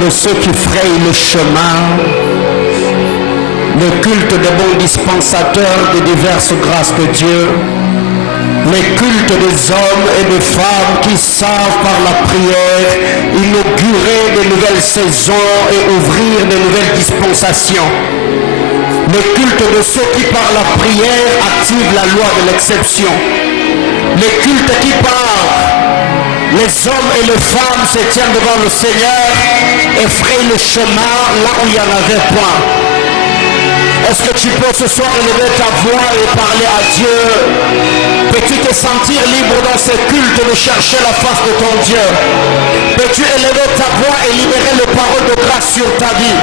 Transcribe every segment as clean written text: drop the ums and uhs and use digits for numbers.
de ceux qui frayent le chemin, le culte des bons dispensateurs des diverses grâces de Dieu, les cultes des hommes et des femmes qui savent par la prière inaugurer de nouvelles saisons et ouvrir de nouvelles dispensations. Le culte de ceux qui par la prière activent la loi de l'exception. Les cultes qui par les hommes et les femmes se tiennent devant le Seigneur et frayent le chemin là où il n'y en avait point. Est-ce que tu peux ce soir élever ta voix et parler à Dieu? Peux-tu te sentir libre dans ces cultes de chercher la face de ton Dieu? Peux-tu élever ta voix et libérer les paroles de grâce sur ta vie?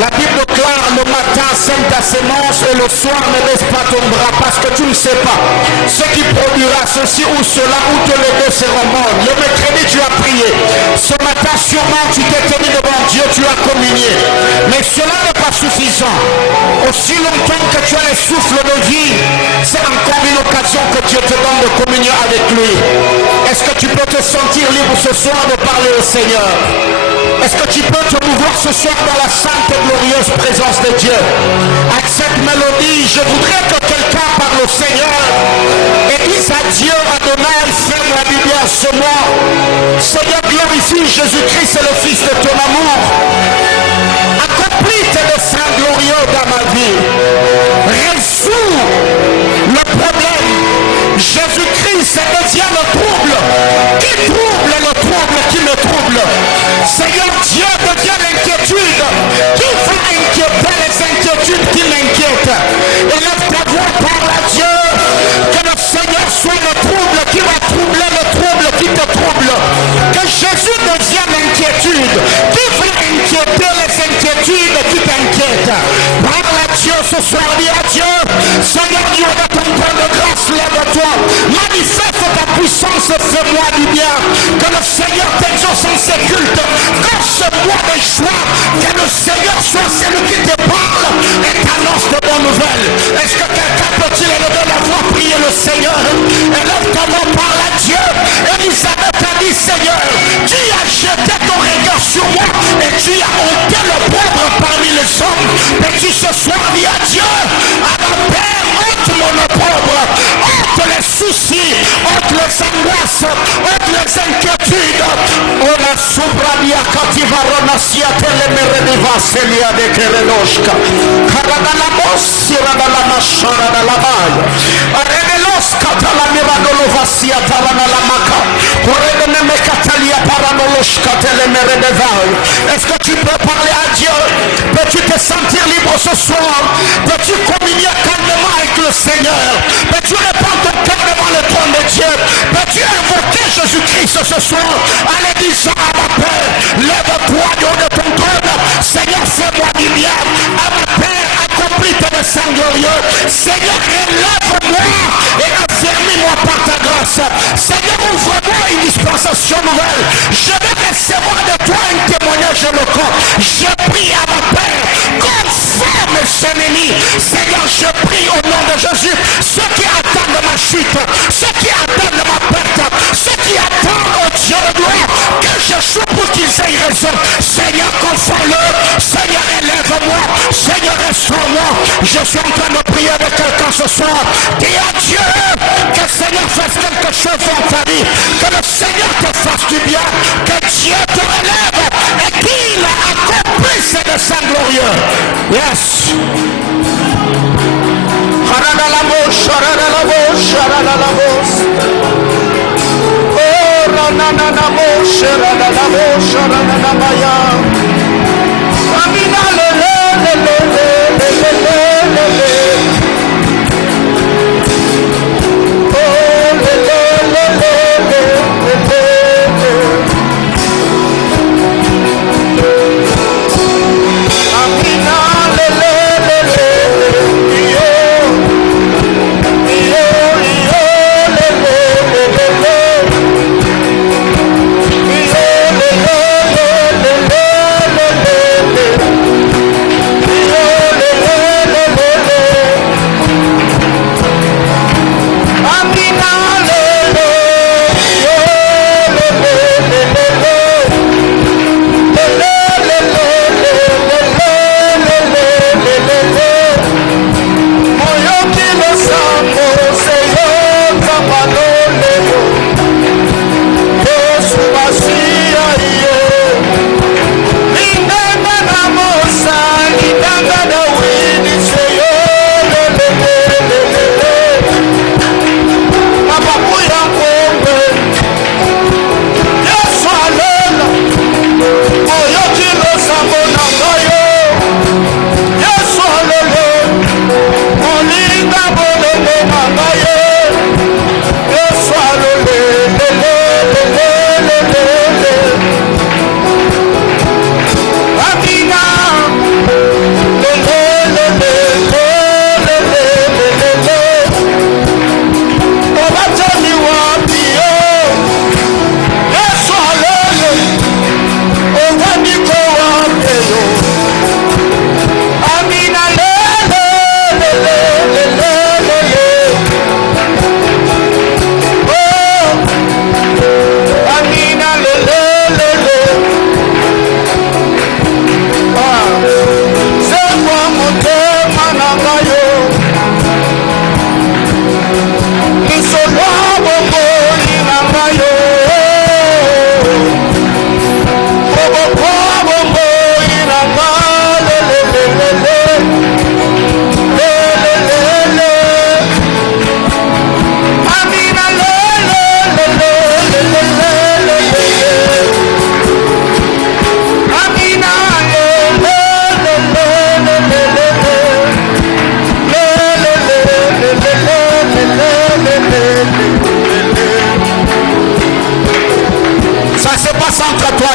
La Bible déclare: le matin sème ta semence et le soir ne baisse pas ton bras, parce que tu ne sais pas ce qui produira ceci ou cela, ou tous les deux seront morts. Le mercredi tu as prié, ce matin sûrement tu t'es tenu devant Dieu, tu as communié, mais cela n'est pas suffisant. Aussi longtemps que tu as le souffle de vie, c'est encore une occasion que Dieu te donne de communier avec lui. Est-ce que tu peux te sentir libre ce soir de parler au Seigneur? Est-ce que tu peux te mouvoir ce soir dans la sainte et glorieuse présence de Dieu? Avec cette mélodie, je voudrais que quelqu'un parle au Seigneur et dise à Dieu: Adonai, ferme la lumière ce mois. Seigneur, glorifie Jésus-Christ, c'est le Fils de ton amour. Accomplis tes desseins glorieux dans ma vie. Résous le problème. Jésus-Christ devient le trouble qui trouble le trouble qui me trouble. Seigneur Dieu, devient l'inquiétude qui va inquiéter les inquiétudes qui m'inquiètent. Élève ta voix, parle à Dieu. Que le Seigneur soit le trouble qui va troubler le trouble qui te trouble. Que Jésus devienne l'inquiétude qui va inquiéter les inquiétudes qui t'inquiètent. Parle à Dieu ce soir, dis à Dieu: Seigneur Dieu de ton temps de grâce, lève-toi, manifeste ta puissance, fais-moi du bien. Que le Seigneur t'exauce en ses cultes, quand ce mois de choix, que le Seigneur soit celui qui te parle et t'annonce de bonnes nouvelles. Est-ce que quelqu'un peut-il élever la voix, prier le Seigneur? Élève ta voix, parle à Dieu. Élisabeth a dit: Seigneur, tu as jeté ton regard sur moi et tu as ôté le pauvre parmi les hommes. Peux-tu ce soir dire à Dieu: à ma Père, ôte mon pauvre, ôte les soucis, ôte les angoisses, ôte les inquiétudes. Oh la sobrania kativarona siatele merediva selia de kerenoshka. Karadala mosira dalla mashara dalla baia. Aredeloska tala miradolova siatala la maka. Oredene mekatalia paranoloshka tele meredevai. Est-ce que tu peux parler à Dieu? Peux-tu te sentir libre ce soir? Peux-tu communier calmement avec le Seigneur? Peux-tu répondre ton cœur devant le trône de Dieu? Peux-tu invoquer Jésus-Christ ce soir en le disant: à ma Père, lève-toi du haut de ton trône. Seigneur, fais-moi du bien. À ma Père, accomplis tes desseins glorieux. Seigneur, élève-moi et affermis-moi par ta grâce. Seigneur, ouvre-moi une dispensation nouvelle. Je vais recevoir de toi un témoignage éloquent. Je prie à ma Père, conforme ses ennemis. Seigneur, je prie au nom de Jésus, ceux qui attendent ma chute, ceux qui attendent ma perte, ceux qui attendent, oh Dieu de gloire, que je sois pour qu'ils aient raison. Seigneur, conforme-le. Seigneur, élève-moi. Seigneur, restaure-moi. Je suis en train de prier avec quelqu'un ce soir. Dis à Dieu que le Seigneur fasse quelque chose dans ta vie, que le Seigneur te fasse du bien, que Dieu te relève et qu'il accomplisse ses desseins glorieux. Yes.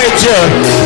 est Dieu.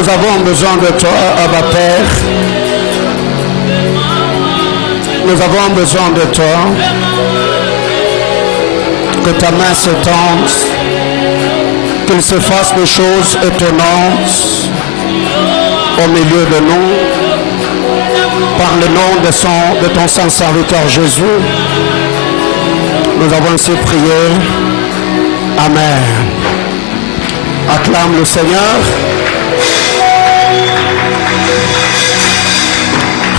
Nous avons besoin de toi, Abba Père. Nous avons besoin de toi. Que ta main se tende. Qu'il se fasse des choses étonnantes au milieu de nous. Par le nom de ton saint serviteur Jésus. Nous avons ainsi prié. Amen. Acclame le Seigneur.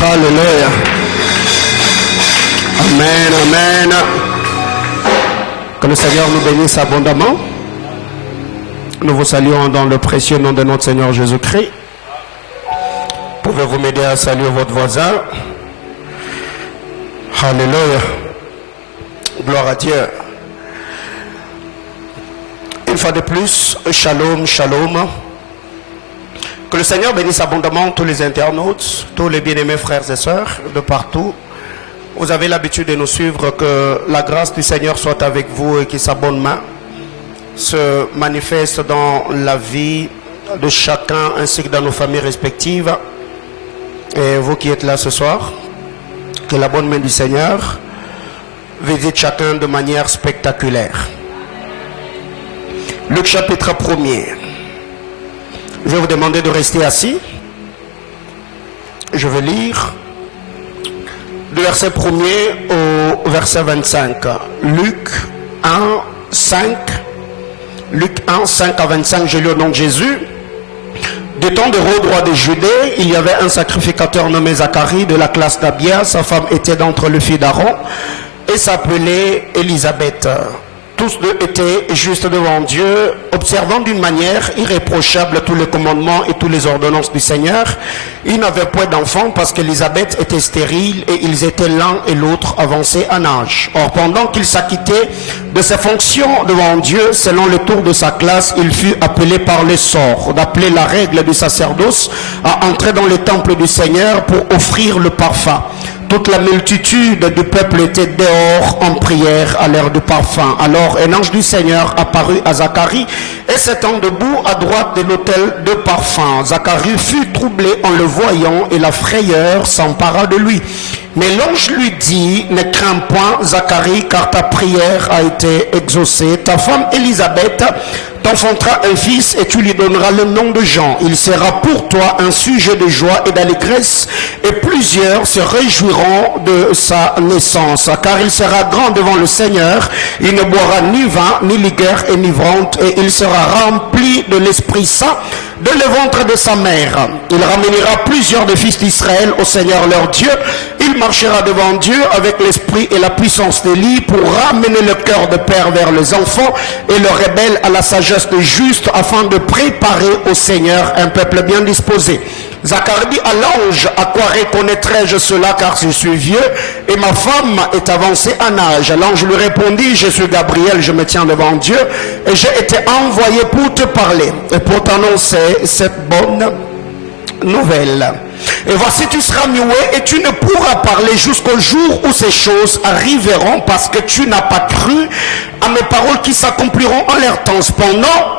Alléluia. Amen, amen. Que le Seigneur nous bénisse abondamment. Nous vous saluons dans le précieux nom de notre Seigneur Jésus-Christ. Pouvez-vous m'aider à saluer votre voisin? Alléluia. Gloire à Dieu. Une fois de plus, shalom, shalom. Que le Seigneur bénisse abondamment tous les internautes, tous les bien-aimés frères et sœurs de partout. Vous avez l'habitude de nous suivre, que la grâce du Seigneur soit avec vous et que sa bonne main se manifeste dans la vie de chacun ainsi que dans nos familles respectives. Et vous qui êtes là ce soir, que la bonne main du Seigneur visite chacun de manière spectaculaire. Luc chapitre 1er. Je vais vous demander de rester assis. Je vais lire du verset 1er au verset 25. Luc 1, 5. Luc 1, 5 à 25, je lis au nom de Jésus. Du temps de Hérode, roi de Judée, il y avait un sacrificateur nommé Zacharie de la classe d'Abia. Sa femme était d'entre les filles d'Aaron et s'appelait Élisabeth. Tous deux étaient justes devant Dieu, observant d'une manière irréprochable tous les commandements et toutes les ordonnances du Seigneur. Ils n'avaient point d'enfants parce qu'Élisabeth était stérile et ils étaient l'un et l'autre avancés en âge. Or, pendant qu'il s'acquittait de ses fonctions devant Dieu, selon le tour de sa classe, il fut appelé par le sort d'appeler la règle du sacerdoce à entrer dans le temple du Seigneur pour offrir le parfum. Toute la multitude du peuple était dehors en prière à l'heure du parfum. Alors un ange du Seigneur apparut à Zacharie et s'étant debout à droite de l'autel de parfum. Zacharie fut troublé en le voyant et la frayeur s'empara de lui. Mais l'ange lui dit, ne crains point Zacharie, car ta prière a été exaucée. Ta femme Élisabeth t'enfantera un fils et tu lui donneras le nom de Jean. Il sera pour toi un sujet de joie et d'allégresse et plusieurs se réjouiront de sa naissance. Car il sera grand devant le Seigneur. Il ne boira ni vin, ni liqueur enivrante et il sera rempli de l'Esprit Saint de le ventre de sa mère. Il ramènera plusieurs des fils d'Israël au Seigneur leur Dieu. Il marchera devant Dieu avec l'esprit et la puissance d'Élie pour ramener le cœur de père vers les enfants et le rebelle à la sagesse de juste, afin de préparer au Seigneur un peuple bien disposé. Zacharie dit à l'ange, à quoi reconnaîtrai-je cela, car je suis vieux et ma femme est avancée en âge. L'ange lui répondit, je suis Gabriel, je me tiens devant Dieu et j'ai été envoyé pour te parler et pour t'annoncer cette bonne nouvelle. Et voici, tu seras muet et tu ne pourras parler jusqu'au jour où ces choses arriveront, parce que tu n'as pas cru à mes paroles qui s'accompliront en leur temps. Cependant,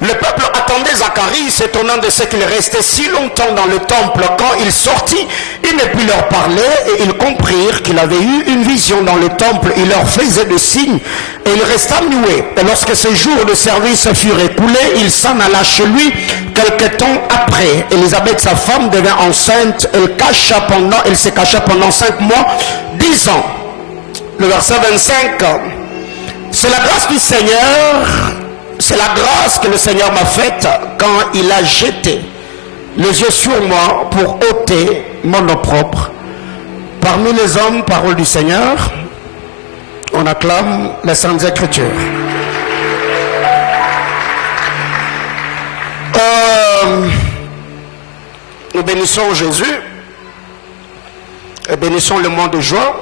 le peuple attendait Zacharie, s'étonnant de ce qu'il restait si longtemps dans le temple. Quand il sortit, il ne put leur parler et ils comprirent qu'il avait eu une vision dans le temple. Il leur faisait des signes et il resta muet. Et lorsque ses jours de service furent écoulés, il s'en alla chez lui quelque temps après. Élisabeth, sa femme, devint enceinte. Elle se cacha pendant 5 mois, 10 ans. Le verset 25, c'est la grâce du Seigneur. C'est la grâce que le Seigneur m'a faite quand il a jeté les yeux sur moi pour ôter mon opprobre. Parmi les hommes, parole du Seigneur, on acclame les Saintes Écritures. Nous bénissons Jésus et bénissons le mois de juin.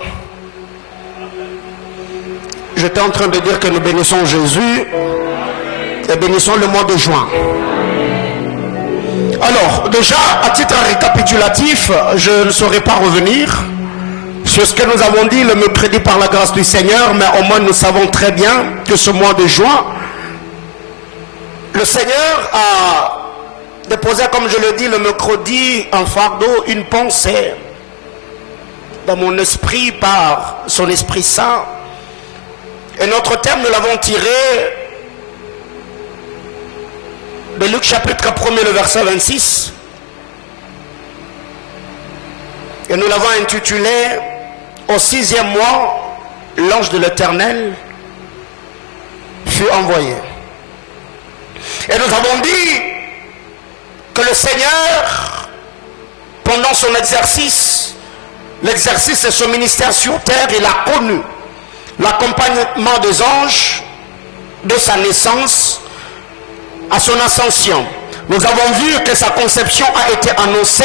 J'étais en train de dire que nous bénissons Jésus et bénissons le mois de juin. Alors, déjà, à titre récapitulatif, je ne saurais pas revenir sur ce que nous avons dit le mercredi par la grâce du Seigneur, mais au moins nous savons très bien que ce mois de juin, le Seigneur a déposé, comme je le dis le mercredi, en fardeau, une pensée dans mon esprit par son Esprit Saint. Et notre thème, nous l'avons tiré de Luc chapitre 1er, le verset 26. Et nous l'avons intitulé « Au 6e mois, l'ange de l'Éternel fut envoyé ». Et nous avons dit que le Seigneur, pendant son exercice de son ministère sur terre, il a connu l'accompagnement des anges de sa naissance à son ascension. Nous avons vu que sa conception a été annoncée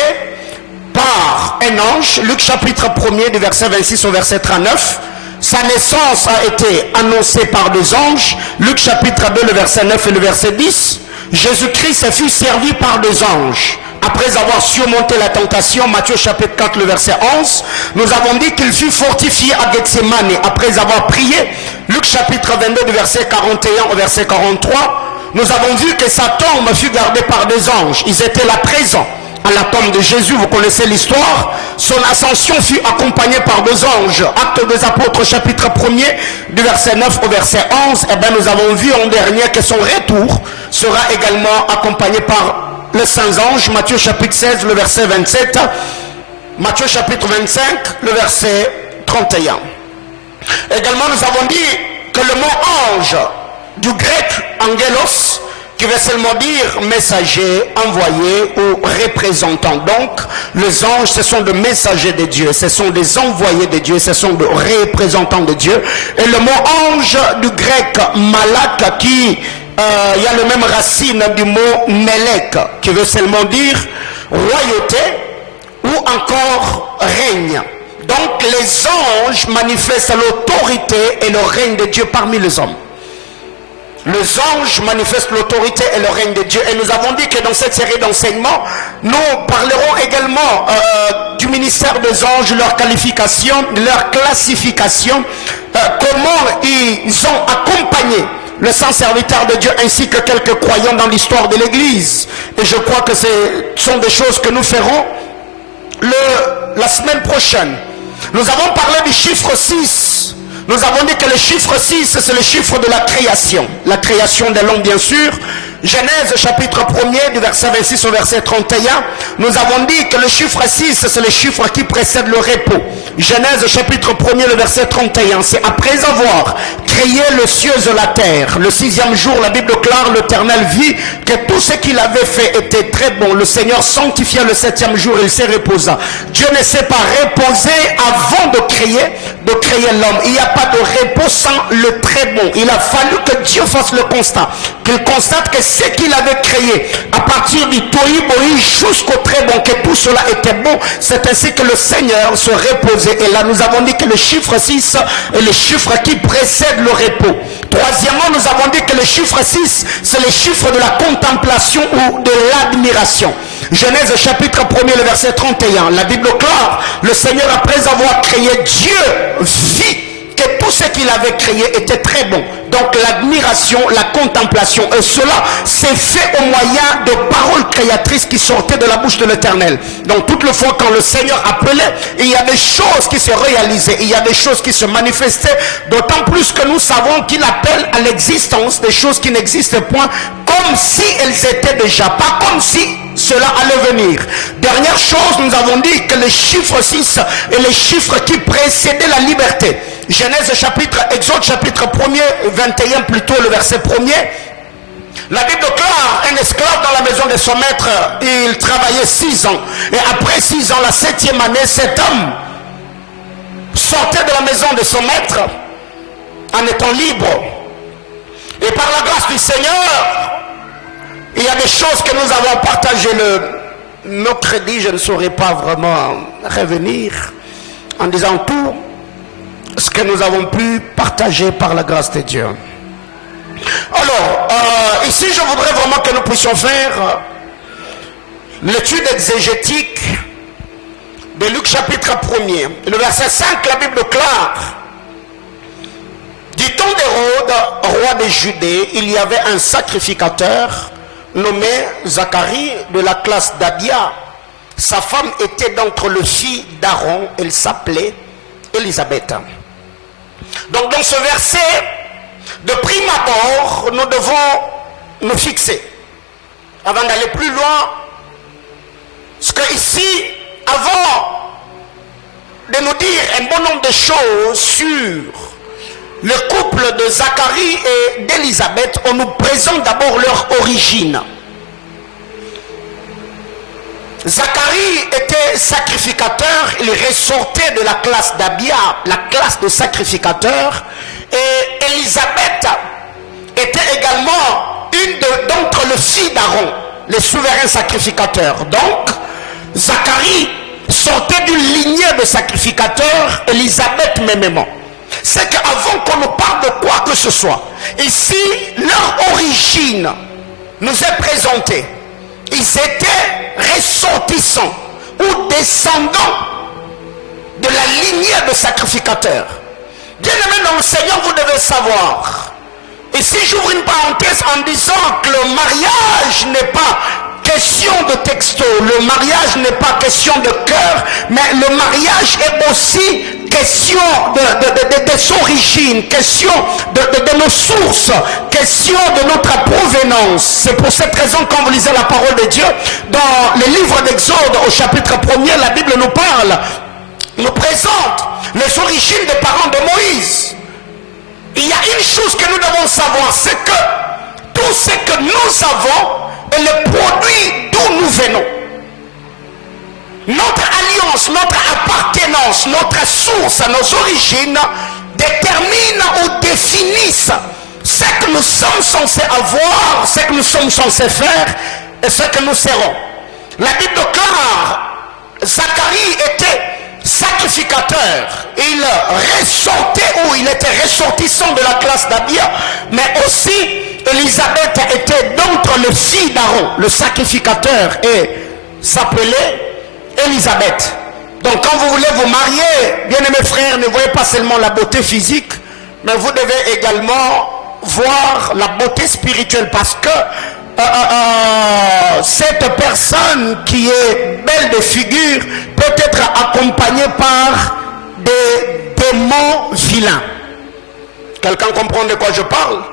par un ange. Luc chapitre 1er du verset 26 au verset 39. Sa naissance a été annoncée par des anges. Luc chapitre 2, le verset 9 et le verset 10. Jésus-Christ fut servi par des anges. Après avoir surmonté la tentation, Matthieu chapitre 4, le verset 11, nous avons dit qu'il fut fortifié à Gethsemane après avoir prié. Luc chapitre 22, du verset 41 au verset 43, nous avons vu que sa tombe fut gardée par des anges. Ils étaient là présents à la tombe de Jésus, vous connaissez l'histoire. Son ascension fut accompagnée par deux anges. Actes des apôtres chapitre 1er du verset 9 au verset 11. Et bien nous avons vu en dernier que son retour sera également accompagné par les saints anges. Matthieu chapitre 16 le verset 27. Matthieu chapitre 25 le verset 31. Également nous avons dit que le mot ange du grec angelos, qui veut seulement dire messager, envoyé ou représentant. Donc, les anges, ce sont des messagers de Dieu, ce sont des envoyés de Dieu, ce sont des représentants de Dieu. Et le mot ange du grec malak, qui il y a le même racine du mot melek, qui veut seulement dire royauté ou encore règne. Donc, les anges manifestent l'autorité et le règne de Dieu parmi les hommes. Les anges manifestent l'autorité et le règne de Dieu. Et nous avons dit que dans cette série d'enseignements, nous parlerons également du ministère des anges, leur qualification, leur classification, comment ils ont accompagné le saint serviteur de Dieu ainsi que quelques croyants dans l'histoire de l'Église. Et je crois que ce sont des choses que nous ferons la semaine prochaine. Nous avons parlé du chiffre 6. Nous avons dit que le chiffre 6, c'est le chiffre de la création. La création de l'homme, bien sûr. Genèse chapitre 1er du verset 26 au verset 31. Nous avons dit que le chiffre 6, c'est le chiffre qui précède le repos. Genèse chapitre 1er le verset 31. C'est après avoir créé les cieux et la terre. Le 6e jour, la Bible déclare, l'Éternel vit que tout ce qu'il avait fait était très bon. Le Seigneur sanctifia le 7e jour, il s'est reposa. Dieu ne s'est pas reposé avant de créer l'homme. Il n'y a pas de repos sans le très bon. Il a fallu que Dieu fasse le constat. Qu'il constate que ce qu'il avait créé, à partir du tohu-bohu jusqu'au très bon, que tout cela était bon. C'est ainsi que le Seigneur se reposait. Et là, nous avons dit que le chiffre 6 est le chiffre qui précède le repos. Troisièmement, nous avons dit que le chiffre 6, c'est le chiffre de la contemplation ou de l'admiration. Genèse chapitre 1er, le verset 31. La Bible déclare, le Seigneur, après avoir créé, Dieu vit que tout ce qu'il avait créé était très bon. Donc l'admiration, la contemplation, et cela s'est fait au moyen de paroles créatrices qui sortaient de la bouche de l'Éternel. Donc toutes les fois quand le Seigneur appelait, il y a des choses qui se réalisaient, il y a des choses qui se manifestaient, d'autant plus que nous savons qu'il appelle à l'existence des choses qui n'existent point, comme si elles étaient déjà, pas comme si cela allait venir. Dernière chose, nous avons dit que le chiffre 6 est le chiffre qui précédait la liberté. Genèse chapitre, Exode chapitre 1er, 21 plutôt, le verset 1er. La Bible déclare, un esclave dans la maison de son maître, il travaillait 6 ans. Et après 6 ans, la 7e année, cet homme sortait de la maison de son maître en étant libre. Et par la grâce du Seigneur, il y a des choses que nous avons partagées. Le mercredi, je ne saurais pas vraiment revenir en disant tout ce que nous avons pu partager par la grâce de Dieu. Alors, ici, je voudrais vraiment que nous puissions faire l'étude exégétique de Luc chapitre 1er. Le verset 5, la Bible déclare, du temps d'Hérode, roi de Judée, il y avait un sacrificateur nommé Zacharie de la classe d'Abia. Sa femme était d'entre les filles d'Aaron, elle s'appelait Élisabeth. Donc dans ce verset, de prime abord, nous devons nous fixer, avant d'aller plus loin, ce que ici, avant de nous dire un bon nombre de choses sur le couple de Zacharie et d'Élisabeth, on nous présente d'abord leur origine. Zacharie était sacrificateur, il ressortait de la classe d'Abia, la classe de sacrificateur, et Élisabeth était également une d'entre les filles d'Aaron, les souverains sacrificateurs. Donc, Zacharie sortait d'une lignée de sacrificateurs, Élisabeth mêmement. C'est qu'avant qu'on nous parle de quoi que ce soit, ici, leur origine nous est présentée. Ils étaient ressortissants ou descendants de la lignée de sacrificateurs. Bien-aimés dans le Seigneur, vous devez savoir. Et si j'ouvre une parenthèse en disant que le mariage n'est pas question de texto, le mariage n'est pas question de cœur, mais le mariage est aussi question des origines, question de nos sources, question de notre provenance. C'est pour cette raison, quand vous lisez la parole de Dieu, dans le livre d'Exode, au chapitre 1er, la Bible nous parle, nous présente les origines des parents de Moïse. Il y a une chose que nous devons savoir, c'est que tout ce que nous avons est le produit d'où nous venons. Notre alliance, notre appartenance, notre source, nos origines déterminent ou définissent ce que nous sommes censés avoir, ce que nous sommes censés faire et ce que nous serons. La Bible déclare, Zacharie était sacrificateur, il ressortait ou il était ressortissant de la classe d'Abia, mais aussi Élisabeth était d'entre les filles d'Aaron, le sacrificateur, et s'appelait Élisabeth. Donc quand vous voulez vous marier, bien aimés frères, ne voyez pas seulement la beauté physique, mais vous devez également voir la beauté spirituelle, parce que cette personne qui est belle de figure peut être accompagnée par des démons vilains. Quelqu'un comprend de quoi je parle?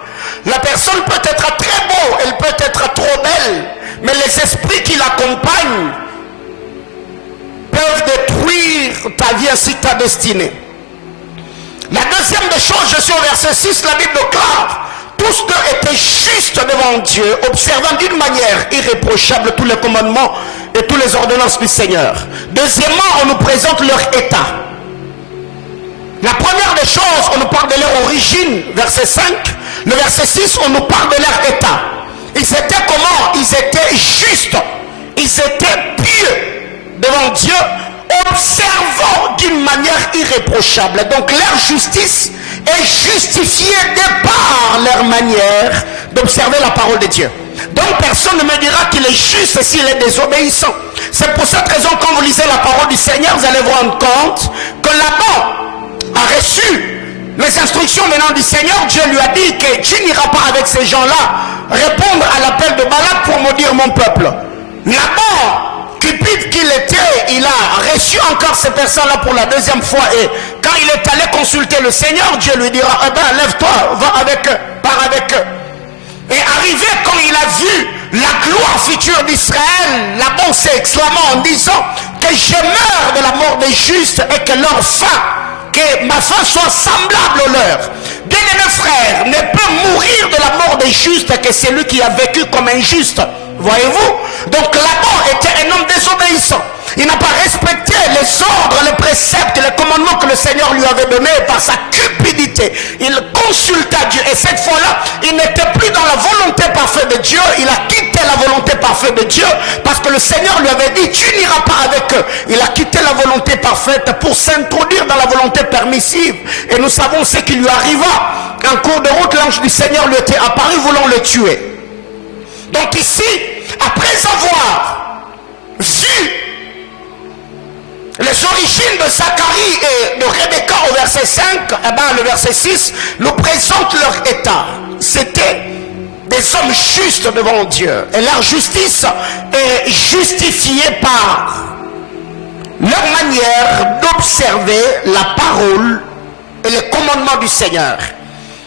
La personne peut être très beau, elle peut être trop belle, mais les esprits qui l'accompagnent peuvent détruire ta vie ainsi que ta destinée. La deuxième des choses, je suis au verset 6, la Bible déclare: tous deux étaient justes devant Dieu, observant d'une manière irréprochable tous les commandements et toutes les ordonnances du Seigneur. Deuxièmement, on nous présente leur état. La première des choses, on nous parle de leur origine, verset 5. Le verset 6, on nous parle de leur état. Ils étaient comment? Ils étaient justes. Ils étaient pieux devant Dieu, observant d'une manière irréprochable. Donc leur justice est justifiée de par leur manière d'observer la parole de Dieu. Donc personne ne me dira qu'il est juste s'il est désobéissant. C'est pour cette raison, quand vous lisez la parole du Seigneur, vous allez vous rendre compte que Laban a reçu les instructions venant du Seigneur. Dieu lui a dit que tu n'iras pas avec ces gens-là répondre à l'appel de Balak pour maudire mon peuple. Laban, cupide qu'il était, il a reçu encore ces personnes-là pour la deuxième fois, et quand il est allé consulter le Seigneur, Dieu lui dira: eh ben, lève-toi, va avec eux, pars avec eux. Et arrivé quand il a vu la gloire future d'Israël, Laban s'est exclamé en disant que je meurs de la mort des justes et que leur fin, que ma fin soit semblable au leur. Bien-aimé frère, ne peut mourir de la mort des justes que celui qui a vécu comme injuste. Voyez-vous? Donc Laban était un homme désobéissant. Il n'a pas respecté les ordres, les préceptes, les commandements que le Seigneur lui avait donnés par sa cupidité. Il consulta Dieu, et cette fois-là, il n'était plus dans la volonté parfaite de Dieu. Il a quitté la volonté parfaite de Dieu parce que le Seigneur lui avait dit: tu n'iras pas avec eux. Il a quitté la volonté parfaite pour s'introduire dans la volonté permissive. Et nous savons ce qui lui arriva. En cours de route, l'ange du Seigneur lui était apparu voulant le tuer. Donc ici, après avoir vu les origines de Zacharie et de Rebecca au verset 5, eh ben, le verset 6 nous présente leur état. C'était des hommes justes devant Dieu. Et leur justice est justifiée par leur manière d'observer la parole et les commandements du Seigneur.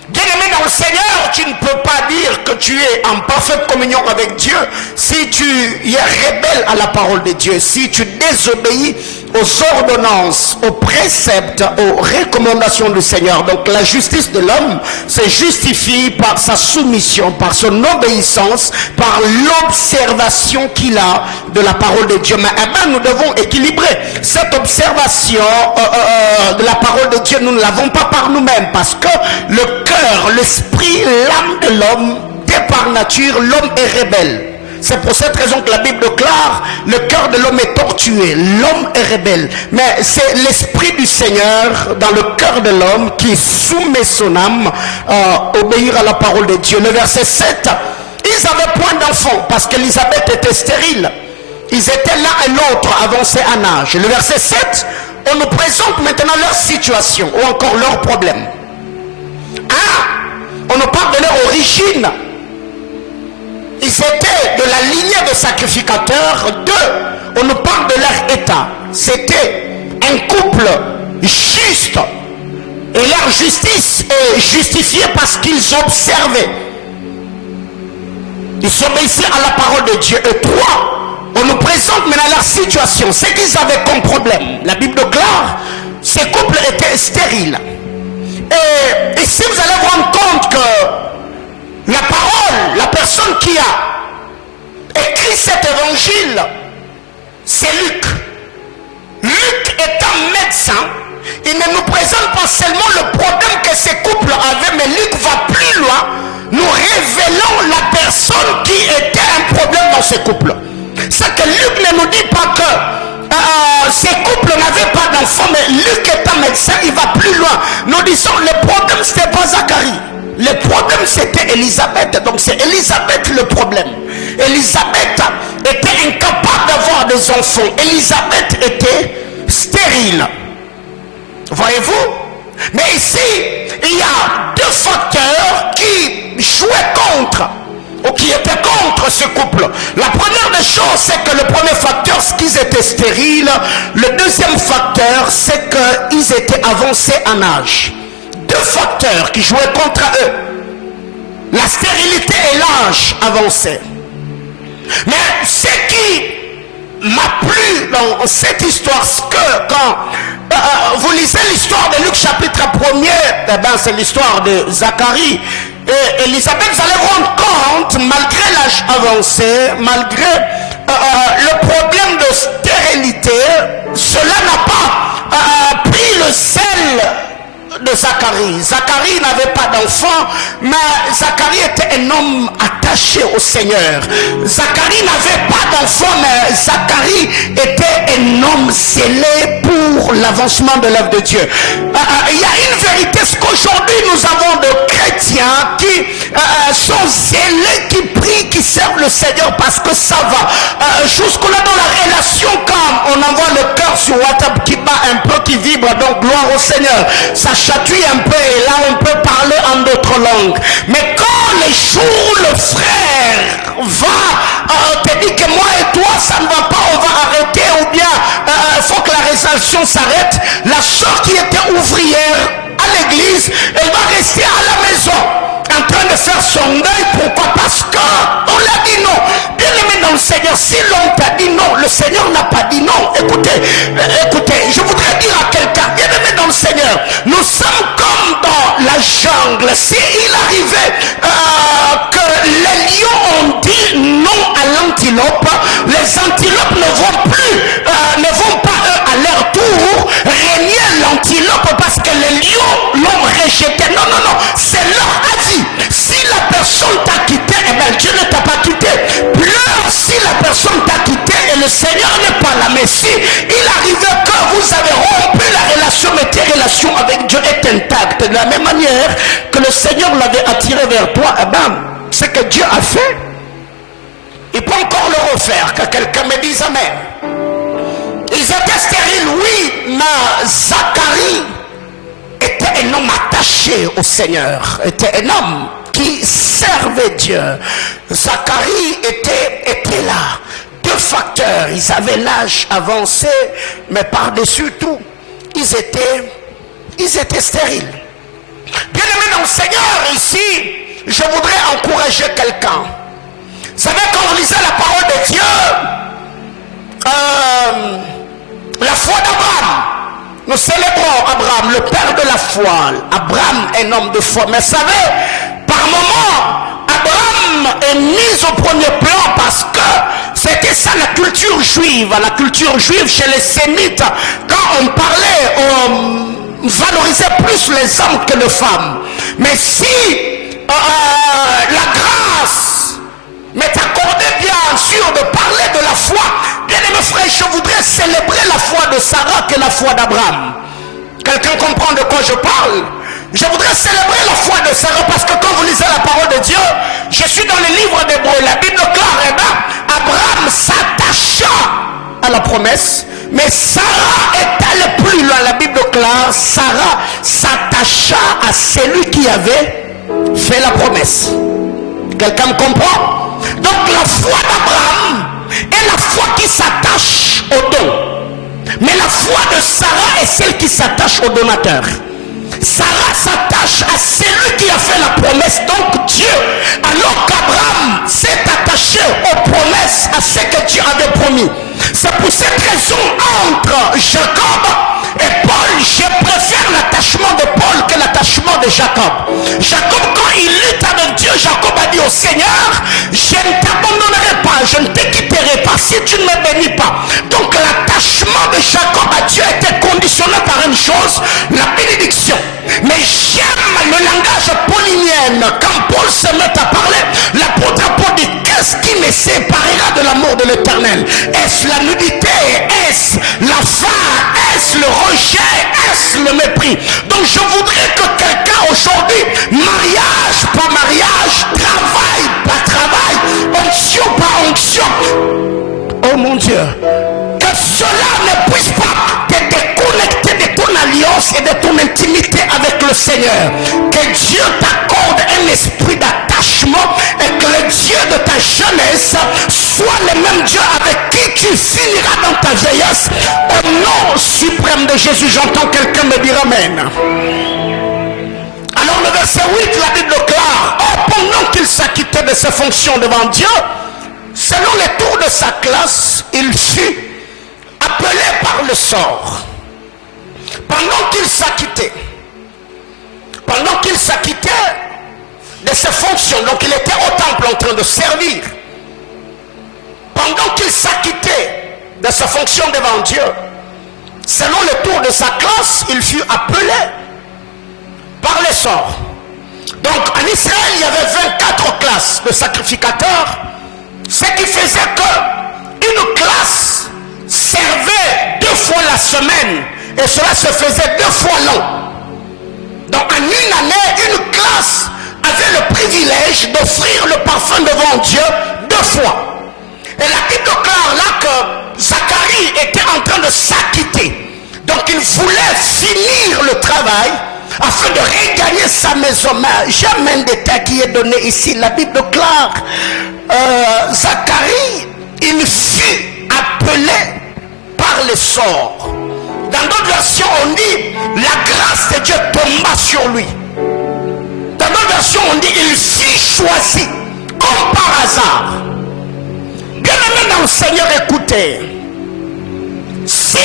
Bien-aimé dans le Seigneur, tu ne peux pas dire que tu es en parfaite communion avec Dieu si tu es rebelle à la parole de Dieu, si tu désobéis aux ordonnances, aux préceptes, aux recommandations du Seigneur. Donc la justice de l'homme se justifie par sa soumission, par son obéissance, par l'observation qu'il a de la parole de Dieu. Mais nous devons équilibrer cette observation de la parole de Dieu. Nous ne l'avons pas par nous-mêmes, parce que le cœur, l'esprit, l'âme de l'homme, dès par nature, l'homme est rebelle. C'est pour cette raison que la Bible déclare, le cœur de l'homme est tortué, l'homme est rebelle. Mais c'est l'esprit du Seigneur dans le cœur de l'homme qui soumet son âme à obéir à la parole de Dieu. Le verset 7, ils avaient point d'enfants parce qu'Élisabeth était stérile. Ils étaient l'un et l'autre avancés en âge. Le verset 7, on nous présente maintenant leur situation ou encore leurs problèmes. 1, on nous parle de leur origine. Ils étaient de la lignée de sacrificateurs. 2, on nous parle de leur état. C'était un couple juste. Et leur justice est justifiée parce qu'ils observaient. Ils obéissaient à la parole de Dieu. Et 3, on nous présente maintenant leur situation. C'est qu'ils avaient comme problème. La Bible déclare, ces couples étaient stériles. Et si vous allez vous rendre compte que la parole, la personne qui a écrit cet évangile, c'est Luc. Luc étant médecin, il ne nous présente pas seulement le problème que ces couples avaient, mais Luc va plus loin, nous révélant la personne qui était un problème dans ces couples. C'est que Luc ne nous dit pas que ces couples n'avaient pas d'enfants, mais Luc étant médecin, il va plus loin. Nous disons, le problème c'était pas Zacharie. Le problème c'était Élisabeth. Donc c'est Élisabeth le problème. Élisabeth était incapable d'avoir des enfants. Élisabeth était stérile. Voyez-vous? Mais ici, il y a 2 facteurs qui jouaient contre, ou qui étaient contre ce couple. La première des choses, c'est que le premier facteur, c'est qu'ils étaient stériles. Le deuxième facteur, c'est qu'ils étaient avancés en âge. 2 facteurs qui jouaient contre eux. La stérilité et l'âge avancé. Mais ce qui m'a plu dans cette histoire, c'est que quand vous lisez l'histoire de Luc chapitre 1er, eh ben, c'est l'histoire de Zacharie et Élisabeth, vous allez vous rendre compte, malgré l'âge avancé, malgré le problème de stérilité, cela n'a pas pris le sel de Zacharie. Zacharie n'avait pas d'enfant, mais Zacharie était un homme attaché au Seigneur. Zacharie n'avait pas d'enfant, mais Zacharie était un homme zélé pour l'avancement de l'œuvre de Dieu. Il y a une vérité, c'est qu'aujourd'hui nous avons des chrétiens qui sont zélés, qui prient, qui servent le Seigneur parce que ça va. Jusque-là dans la relation, quand on envoie le cœur sur WhatsApp qui bat un peu, qui vibre, donc gloire au Seigneur, ça chatouille un peu et là on peut parler en d'autres langues. Mais quand les jours le frère va te dire que moi et toi ça ne va pas, on va arrêter, ou bien il faut que la relation s'arrête, la soeur qui était ouvrière à l'église, elle va rester à la maison en train de faire son deuil. Pourquoi? Parce qu'on l'a dit non. Bien aimé dans le Seigneur, si l'homme t'a dit non, le Seigneur n'a pas dit non. Écoutez, je voudrais dire à quelqu'un, bien aimé dans le Seigneur, nous sommes comme dans la jungle. Si il arrivait que les lions ont dit non à l'antilope, les antilopes ne vont pas à leur tour régner l'antilope parce que les lions l'ont rejeté. Non, c'est leur avis. Si la personne t'a quitté, eh bien Dieu ne t'a pas quitté. Pleure si la personne t'a quitté et le Seigneur n'est pas là. Mais si il arrivait que vous avez rompu la relation, mais tes relations avec Dieu est intacte, de la même manière que le Seigneur l'avait attiré vers toi, eh bien, ce que Dieu a fait, il peut encore le refaire. Que quelqu'un me dise amen. Ils étaient stériles, oui, mais Zacharie était un homme attaché au Seigneur, était un homme qui servait Dieu. Zacharie était là. 2 facteurs, ils avaient l'âge avancé, mais par-dessus tout, ils étaient stériles. Bien aimé dans le Seigneur, ici, je voudrais encourager quelqu'un. Vous savez, quand on lisait la parole de Dieu, la foi d'Abraham, nous célébrons Abraham, le père de la foi. Abraham, un homme de foi. Mais vous savez, par moments, Abraham est mis au premier plan parce que c'était ça la culture juive. La culture juive chez les sémites, quand on parlait, on valorisait plus les hommes que les femmes. Mais si la grâce m'est accordée bien mesure de parler de la foi. Bien-aimés frères, je voudrais célébrer la foi de Sarah que la foi d'Abraham. Quelqu'un comprend de quoi je parle? Je voudrais célébrer la foi de Sarah parce que quand vous lisez la parole de Dieu, je suis dans le livre d'Hébreux, la Bible déclare, eh bien, Abraham s'attacha à la promesse, mais Sarah est allée plus loin. La Bible déclare, Sarah s'attacha à celui qui avait fait la promesse. Quelqu'un me comprend? Donc la foi d'Abraham est la foi qui s'attache au don. Mais la foi de Sarah est celle qui s'attache au donateur. Sarah s'attache à celui qui a fait la promesse. Donc Dieu, alors qu'Abraham s'est attaché aux promesses, à ce que Dieu avait promis. C'est pour cette raison, entre Jacob et Paul, je préfère l'attachement de Paul que l'attachement de Jacob. Jacob, quand il lutte avec Dieu, Jacob a dit au Seigneur, je ne t'abandonnerai pas, je ne te quitterai pas si tu ne me bénis pas. Donc l'attachement de Jacob à Dieu était conditionné par une chose, la bénédiction. Mais j'aime le langage paulinien. Quand Paul se met à parler, l'apôtre Paul dit, qu'est-ce qui me séparera de l'amour de l'Éternel? Est-ce la nudité? Est-ce la faim? Est-ce le rejet? Est-ce le mépris? Donc je voudrais que quelqu'un aujourd'hui, mariage par mariage, travail par travail, onction par onction, oh mon Dieu, que cela ne puisse pas te déconnecter de ton alliance et de ton intimité avec le Seigneur. Que Dieu t'accorde un esprit d'attachement et que le Dieu de ta jeunesse soit le même Dieu avec qui tu finiras dans ta vieillesse. Au nom suprême de Jésus, j'entends quelqu'un me dire Amen. Alors le verset 8, la Bible déclare, oh, pendant qu'il s'acquittait de ses fonctions devant Dieu, selon les tours de sa classe, il fut appelé par le sort. Pendant qu'il s'acquittait de ses fonctions, donc il était au temple en train de servir. Pendant qu'il s'acquittait de ses fonctions devant Dieu, selon le tour de sa classe, il fut appelé par les sorts. Donc en Israël, il y avait 24 classes de sacrificateurs, ce qui faisait que une classe servait 2 fois la semaine et cela se faisait 2 fois l'an. Donc en une année, une classe avait le privilège d'offrir le parfum devant Dieu 2 fois. Et la Bible déclare là que Zacharie était en train de s'acquitter. Donc il voulait finir le travail afin de regagner sa maison. Mais jamais un détail qui est donné ici. La Bible déclare Zacharie, il fut appelé par les sorts. Dans d'autres versions, on dit la grâce de Dieu tomba sur lui. Dans d'autres versions, on dit il fut choisi comme par hasard. Bien aimé dans le Seigneur, écoutez. Si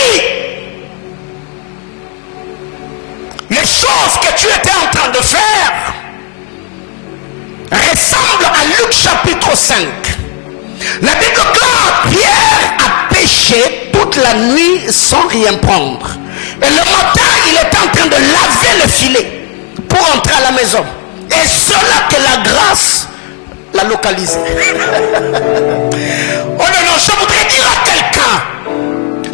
les choses que tu étais en train de faire ressemblent à Luc chapitre 5. La Bible déclare Pierre a péché toute la nuit sans rien prendre. Et le matin, il était en train de laver le filet pour entrer à la maison. Et cela que la grâce l'a localisé. Oh non, non, je voudrais dire à quelqu'un,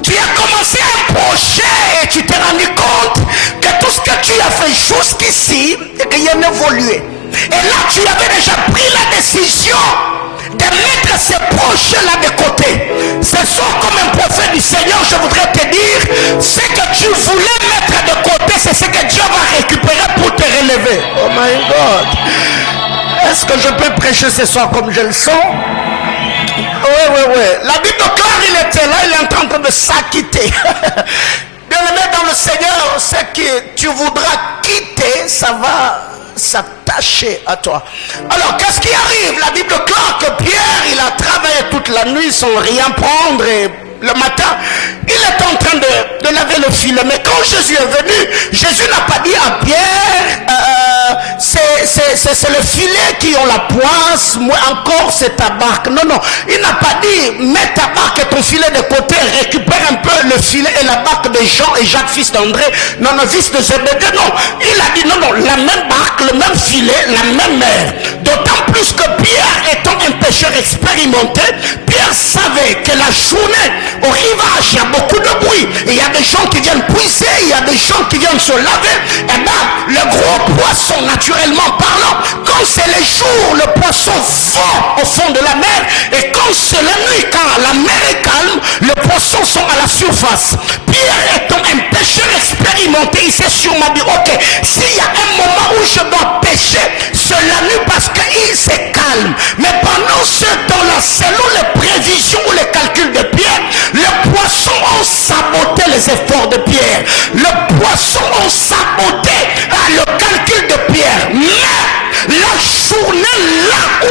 tu as commencé un projet et tu t'es rendu compte que tout ce que tu as fait jusqu'ici, rien n'évoluait. Et là, tu avais déjà pris la décision de mettre ces projets-là de côté. Ce soir, comme un prophète du Seigneur, je voudrais te dire, ce que tu voulais mettre de côté, c'est ce que Dieu va récupérer pour te relever. Oh my God. Est-ce que je peux prêcher ce soir comme je le sens? Oui. La Bible déclare, il était là, il est en train de s'acquitter. Bien aimé dans le Seigneur, ce que tu voudras quitter, ça va s'attacher à toi. Alors, qu'est-ce qui arrive? La Bible déclare que Pierre, il a travaillé toute la nuit sans rien prendre et le matin, il est en train de laver le filet. Mais quand Jésus est venu, Jésus n'a pas dit à Pierre, c'est le filet qui ont la poisse, moi encore c'est ta barque. Non, il n'a pas dit, mets ta barque et ton filet de côté, récupère un peu le filet et la barque de Jean et Jacques, fils d'André, non, fils de Zébédée. Non, il a dit, non, la même barque, le même filet, la même mer. D'autant plus plus que Pierre étant un pécheur expérimenté, Pierre savait que la journée, au rivage, il y a beaucoup de bruit. Il y a des gens qui viennent puiser, il y a des gens qui viennent se laver. Et bien, le gros poisson, naturellement parlant, quand c'est le jour, le poisson vont au fond de la mer. Et quand c'est la nuit, quand la mer est calme, les poissons sont à la surface. Pierre étant un pécheur expérimenté, il s'est sûrement dit, ok, s'il y a un moment où je dois pécher, c'est la nuit parce qu'il s'est calme. Mais pendant ce temps-là, selon les prévisions ou les calculs de Pierre, les poissons ont saboté les efforts de Pierre. Les poissons ont saboté le calcul de Pierre. Mais la journée là où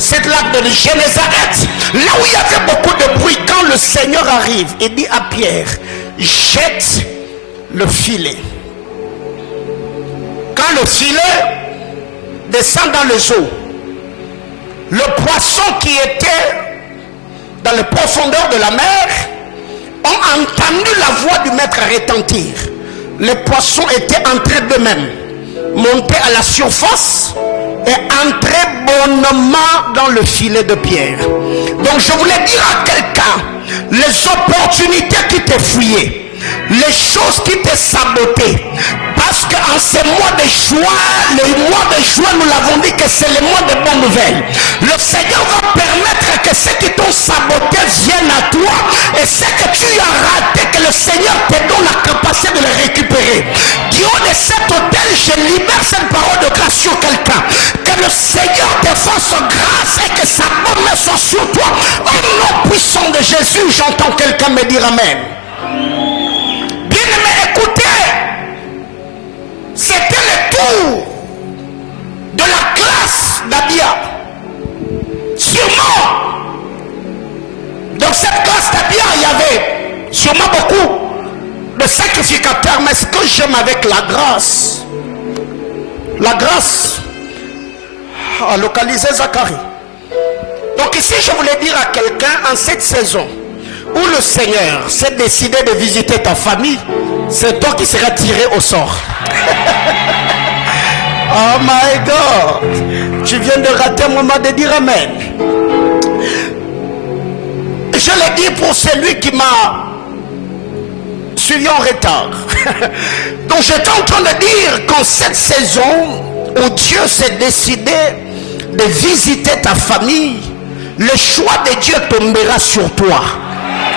cette lac de Génézareth, là où il y avait beaucoup de bruit, quand le Seigneur arrive et dit à Pierre, jette le filet. Quand le filet descend dans les eaux, le poisson qui était dans les profondeurs de la mer ont entendu la voix du maître retentir. Les poissons étaient entrés d'eux-mêmes, montés à la surface et entrés bonnement dans le filet de Pierre. Donc je voulais dire à quelqu'un, les opportunités qui te fuyaient, les choses qui te sabotaient, parce qu'en ces mois de juin, les mois de juin, nous l'avons dit que c'est le mois de bonnes nouvelles. Le Seigneur va permettre que ceux qui t'ont saboté viennent à toi, et ce que tu as raté, que le Seigneur te donne la capacité de le récupérer. Du haut de cet hôtel, je libère cette parole de grâce sur quelqu'un. Que le Seigneur te fasse grâce et que sa bonne main soit sur toi. Au nom puissant de Jésus, j'entends quelqu'un me dire Amen. Bien-aimé, écoutez, c'était le tour de la classe d'Abia. Sûrement, dans cette classe d'Abia, il y avait sûrement beaucoup de sacrificateurs, mais ce que j'aime avec la grâce a localisé Zacharie. Donc ici, je voulais dire à quelqu'un, en cette saison, où le Seigneur s'est décidé de visiter ta famille, c'est toi qui seras tiré au sort. Oh my God, tu viens de rater un moment de dire Amen. Je l'ai dit pour celui qui m'a suivi en retard. Donc j'étais en train de dire qu'en cette saison où Dieu s'est décidé de visiter ta famille, le choix de Dieu tombera sur toi.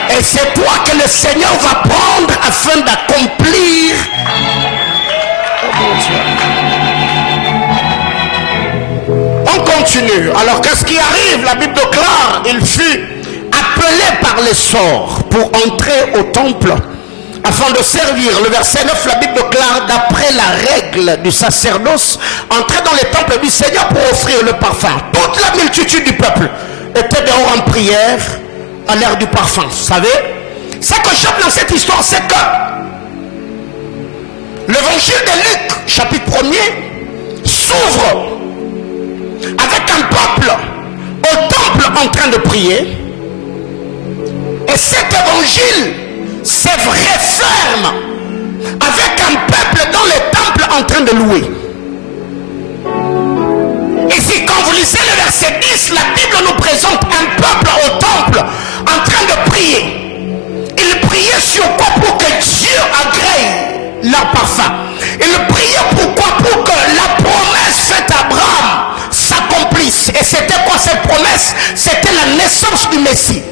Et c'est toi que le Seigneur va prendre afin d'accomplir. On continue. Alors qu'est-ce qui arrive? La Bible déclare, il fut appelé par les sorts pour entrer au temple afin de servir. Le verset 9, la Bible déclare, d'après la règle du sacerdoce, entrer dans les temples du Seigneur pour offrir le parfum. Toute la multitude du peuple était dehors en prière à l'heure du parfum. Vous savez, ce que j'aime dans cette histoire, c'est que l'évangile de Luc, chapitre 1er, s'ouvre avec un peuple au temple en train de prier. Et cet évangile se referme avec un peuple dans le temple en train de louer. Ici, quand vous lisez le verset 10, la Bible nous présente un peuple au temple en train de prier. Ils priaient sur quoi? Pour que Dieu agrée leur parfum. Ils priaient pourquoi? Pour que la promesse faite à Abraham s'accomplisse. Et c'était quoi cette promesse? C'était la naissance du Messie.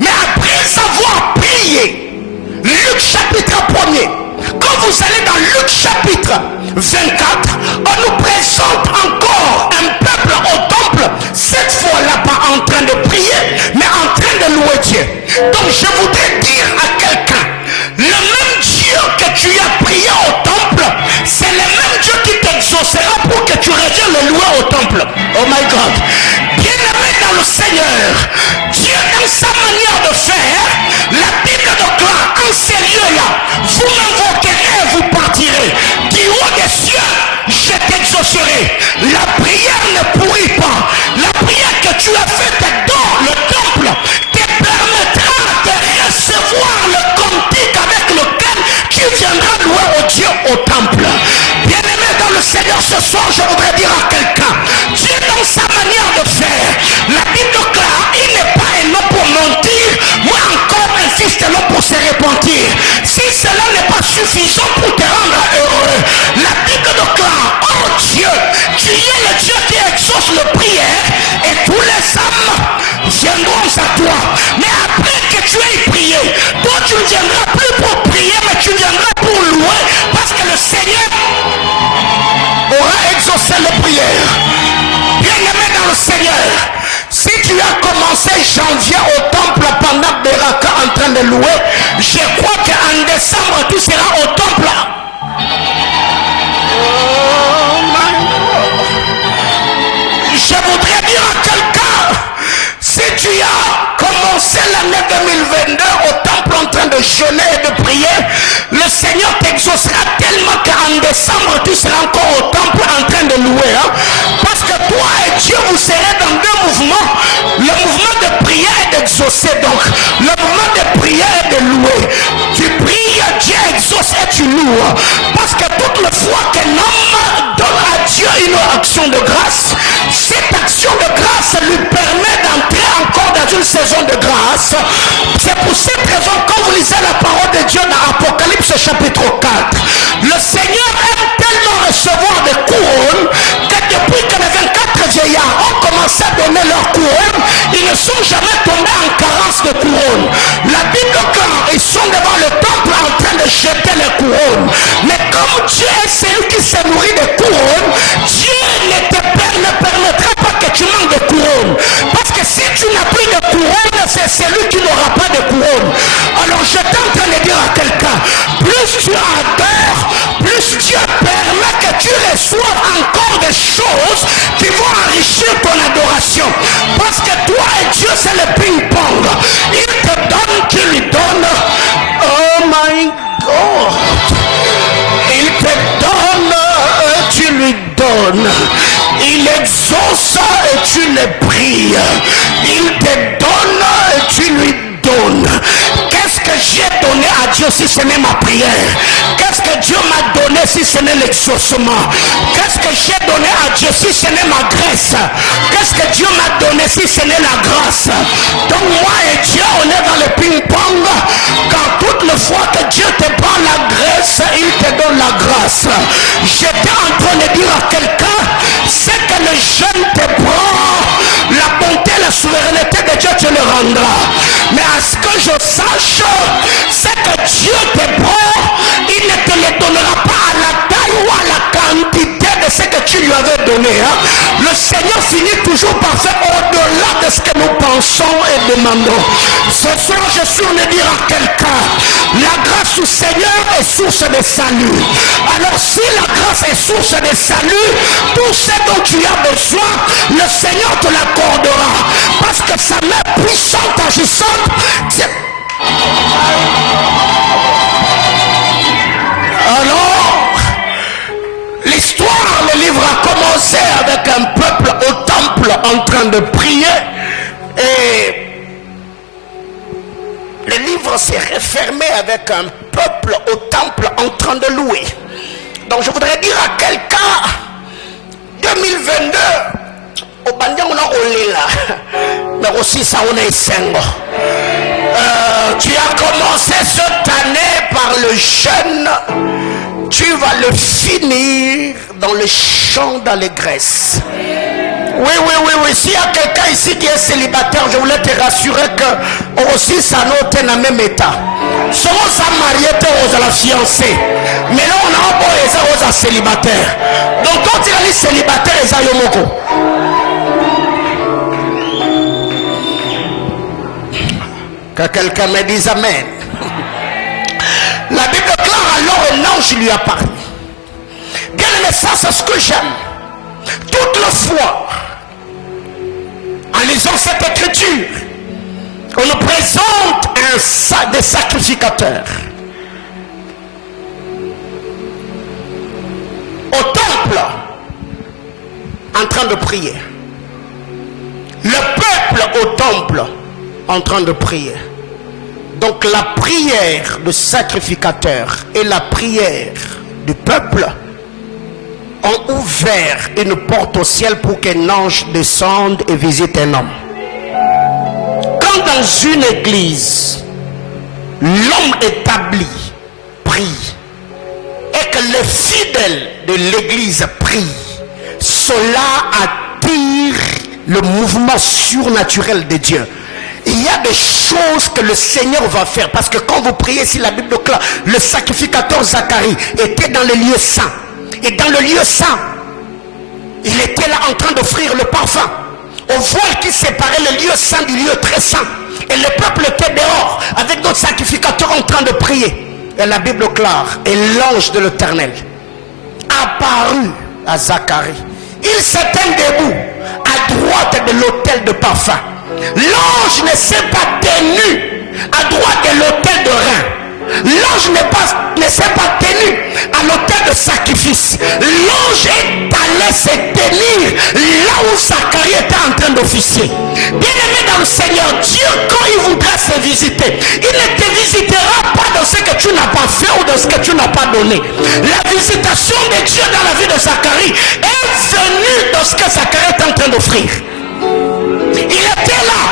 Mais après avoir prié, Luc chapitre 1er, quand vous allez dans Luc chapitre 24, on nous présente encore un peuple au temple, cette fois-là pas en train de prier, mais en train de louer Dieu. Donc je voudrais dire à quelqu'un, le même Dieu que tu as prié au temple, c'est le même Dieu qui t'exaucera pour que tu reviennes le louer au temple. Oh my God. Bien-aimé dans le Seigneur, Dieu dans sa manière de faire, la Bible déclare en ces lieux-là, vous m'invoquerez et vous partirez. Du haut des cieux, je t'exaucerai. La prière ne pourrit pas. La prière que tu as faite dans le temple te permettra de recevoir le cantique avec lequel tu viendras louer au Dieu au temple. Bien-aimé dans le Seigneur, ce soir, je voudrais dire à quelqu'un, Dieu dans sa manière de faire, la Bible déclare, il n'est pas un homme pour mentir, moi encore insiste l'homme pour se repentir. Si cela n'est pas suffisant pour te rendre heureux, la Bible déclare, oh Dieu, tu es le Dieu qui exauce le prière et tous les âmes viendront à toi. Mais après que tu aies prié, toi tu ne viendras plus pour prier, mais tu viendras pour louer, parce que le Seigneur aura exaucé les prières. Bien-aimé dans le Seigneur, si tu as commencé janvier au temple pendant Beraka en train de louer, je crois qu'en décembre tu seras au temple. Je voudrais dire à quelqu'un, si tu as commencé l'année 2022 au temple en train de jeûner et de prier, le Seigneur t'exaucera tellement qu'en décembre tu seras encore au temple en train de louer. Parce que toi et Dieu, vous serez dans deux mouvements. Le mouvement de prière et d'exaucer. Donc, le mouvement de prière et de louer. Tu pries, Dieu exauce et tu loues. Parce que toute la fois qu'un homme donne à Dieu une action de grâce, cette action de grâce lui permet d'entrer encore dans une saison de grâce. C'est pour cette raison, quand vous lisez la parole de Dieu dans Apocalypse chapitre 4, le Seigneur aime tellement recevoir des couronnes que depuis que les 24 vieillards ont commencé à donner leurs couronnes, ils ne sont jamais tombés en carence de couronnes. La Bible, quand ils sont devant le temple en train de jeter les couronnes, mais comme Dieu est celui qui se nourrit des couronnes, Dieu ne permettra pas que tu manques de couronnes. Parce que si tu n'as plus de couronne, c'est celui qui n'aura pas de couronne. Alors je suis en train de dire à quelqu'un, plus tu adores, plus Dieu permet que tu reçoives encore des choses qui vont enrichir ton adoration. Parce que toi et Dieu, c'est le ping-pong. Il te donne, tu lui donnes. Oh my God. Il te donne, tu lui donnes. Il exauce et tu le pries. Il te donne et tu lui donnes. Qu'est-ce que j'ai donné à Dieu si ce n'est ma prière? Qu'est-ce que Dieu m'a donné si ce n'est l'exaucement? Qu'est-ce que j'ai donné à Dieu si ce n'est ma grâce? Qu'est-ce que Dieu m'a donné si ce n'est la grâce? Donc moi et Dieu, on est dans le ping-pong. Quand toutes les fois que Dieu te prend la grâce, il te donne la grâce. J'étais en train de dire à quelqu'un, c'est que le jeûne te prend, la bonté, la souveraineté de Dieu te le rendra. Mais à ce que je sache, c'est que Dieu te prend, il ne te le donnera pas à la taille ou à la quantité de ce que tu lui avais donné. Le Seigneur finit toujours par faire au-delà de ce que nous pensons et demandons. Ce soir, je suis venu dire à quelqu'un, la grâce du Seigneur est source de salut. Alors si la grâce est source de salut, tout ce dont tu as besoin, le Seigneur te l'accordera. Parce que sa main puissante agissante, alors, l'histoire, le livre a commencé avec un peuple au temple en train de prier et le livre s'est refermé avec un peuple au temple en train de louer. Donc je voudrais dire à quelqu'un, 2022, au bandit on a roulé là, mais aussi ça on est single. Tu as commencé cette année par le jeûne, tu vas le finir dans le champ d'allégresse. Oui. S'il y a quelqu'un ici qui est célibataire, je voulais te rassurer que aussi ça n'a dans le même état. Somos mariés aux la fiancée. Mais là on a un peu aux célibataires. Donc quand tu es célibataire, ils ont yomoko. Que quelqu'un me dise amen. La Bible déclare alors un ange lui a parlé. Bien aimé, ça c'est ce que j'aime. Toute la foi, en lisant cette écriture, on nous présente des sacrificateurs. Au temple, en train de prier. Le peuple au temple, en train de prier. Donc la prière du sacrificateur et la prière du peuple ont ouvert une porte au ciel pour qu'un ange descende et visite un homme. Quand dans une église, l'homme établi prie et que les fidèles de l'église prient, cela attire le mouvement surnaturel de Dieu. Il y a des choses que le Seigneur va faire, parce que quand vous priez, si la Bible déclare, le sacrificateur Zacharie était dans le lieu saint, et dans le lieu saint, il était là en train d'offrir le parfum au voile qui séparait le lieu saint du lieu très saint, et le peuple était dehors avec d'autres sacrificateurs en train de prier. Et la Bible déclare, et l'ange de l'Éternel apparut à Zacharie. Il s'était debout à droite de l'autel de parfum. L'ange ne s'est pas tenu à droite de l'autel de rein. L'ange ne s'est pas tenu à l'autel de sacrifice. L'ange est allé se tenir là où Zacharie était en train d'officier. Bien-aimé dans le Seigneur, Dieu, quand il voudra se visiter, il ne te visitera pas dans ce que tu n'as pas fait ou dans ce que tu n'as pas donné. La visitation de Dieu dans la vie de Zacharie est venue dans ce que Zacharie est en train d'offrir. Il était là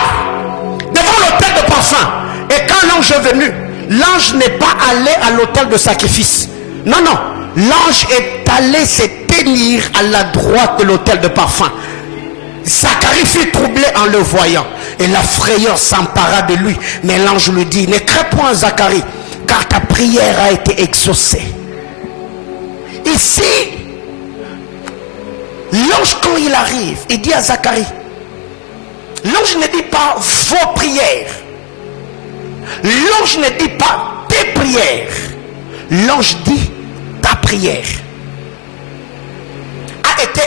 devant l'autel de parfum, et quand l'ange est venu, l'ange n'est pas allé à l'autel de sacrifice. Non, non, l'ange est allé se tenir à la droite de l'autel de parfum. Zacharie fut troublé en le voyant, et la frayeur s'empara de lui. Mais l'ange lui dit, ne crains point Zacharie, car ta prière a été exaucée. Ici, l'ange, quand il arrive, il dit à Zacharie, l'ange ne dit pas vos prières. L'ange ne dit pas tes prières. L'ange dit ta prière a été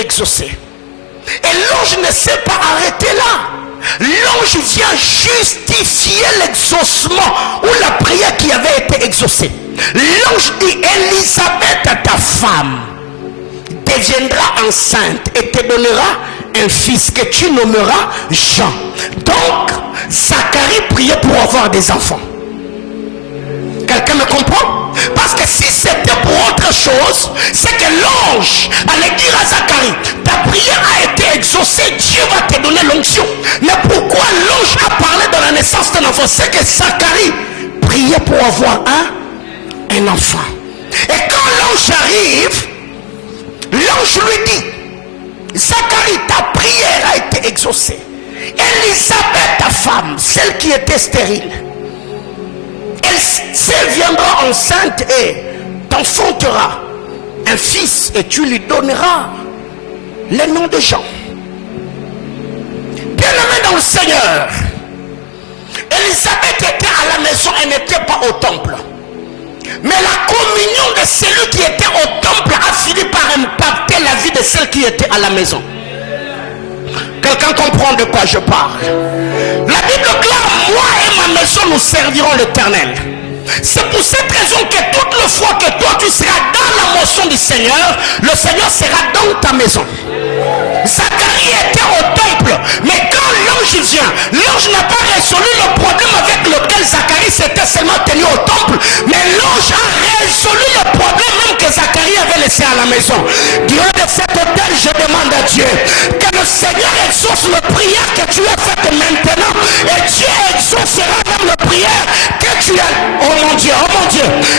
exaucée. Et l'ange ne s'est pas arrêté là. L'ange vient justifier l'exaucement ou la prière qui avait été exaucée. L'ange dit, Élisabeth, ta femme, deviendra enceinte et te donnera un fils que tu nommeras Jean. Donc, Zacharie priait pour avoir des enfants. Quelqu'un me comprend? Parce que si c'était pour autre chose, c'est que l'ange allait dire à Zacharie, ta prière a été exaucée, Dieu va te donner l'onction. Mais pourquoi l'ange a parlé de la naissance d'un enfant? C'est que Zacharie priait pour avoir un enfant. Et quand l'ange arrive, l'ange lui dit, Zacharie, ta prière a été exaucée. Élisabeth, ta femme, celle qui était stérile, elle viendra enceinte et t'enfantera un fils, et tu lui donneras le nom de Jean. Bien-aimé dans le Seigneur, Élisabeth était à la maison, elle n'était pas au temple. Mais la communion de celui qui était au temple a fini par impacter la vie de celle qui était à la maison. Quelqu'un comprend de quoi je parle? La Bible déclare, moi et ma maison nous servirons l'Éternel. C'est pour cette raison que toute la fois que toi tu seras dans la moisson du Seigneur, le Seigneur sera dans ta maison. Zacharie était au temple, mais quand l'ange vient, l'ange n'a pas résolu le problème avec lequel Zacharie s'était seulement tenu au temple, mais l'ange a résolu le problème même que Zacharie avait laissé à la maison. Dieu de cet hôtel, je demande à Dieu que le Seigneur exauce la prière que tu as faite maintenant, et Dieu exaucera même la prière que tu as. Oh mon Dieu,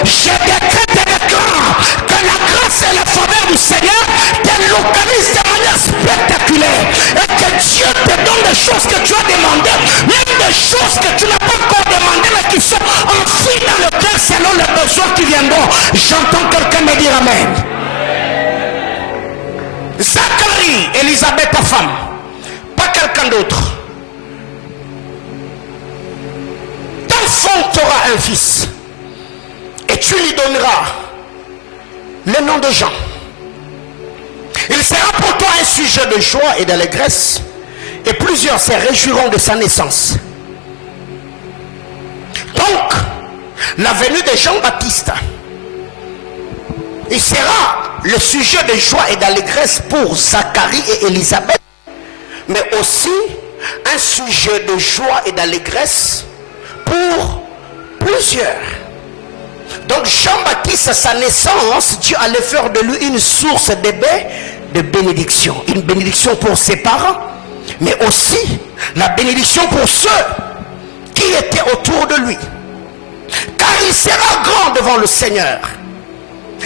je décrète et déclare que la grâce et la faveur du Seigneur te localisent de manière spectaculaire, et que Dieu te donne des choses que tu as demandées, même des choses que tu n'as pas encore demandées, mais qui sont enfouies dans le cœur selon les besoins qui viendront. J'entends quelqu'un me dire amen. Zacharie, Élisabeth, ta femme, pas quelqu'un d'autre, t'enfanteras un fils, et tu lui donneras le nom de Jean. Il sera pour toi un sujet de joie et d'allégresse, et plusieurs se réjouiront de sa naissance. Donc, la venue de Jean-Baptiste, il sera le sujet de joie et d'allégresse pour Zacharie et Élisabeth, mais aussi un sujet de joie et d'allégresse pour plusieurs. Donc Jean-Baptiste, à sa naissance, Dieu allait faire de lui une source de bénédiction. Une bénédiction pour ses parents, mais aussi la bénédiction pour ceux qui étaient autour de lui. Car il sera grand devant le Seigneur.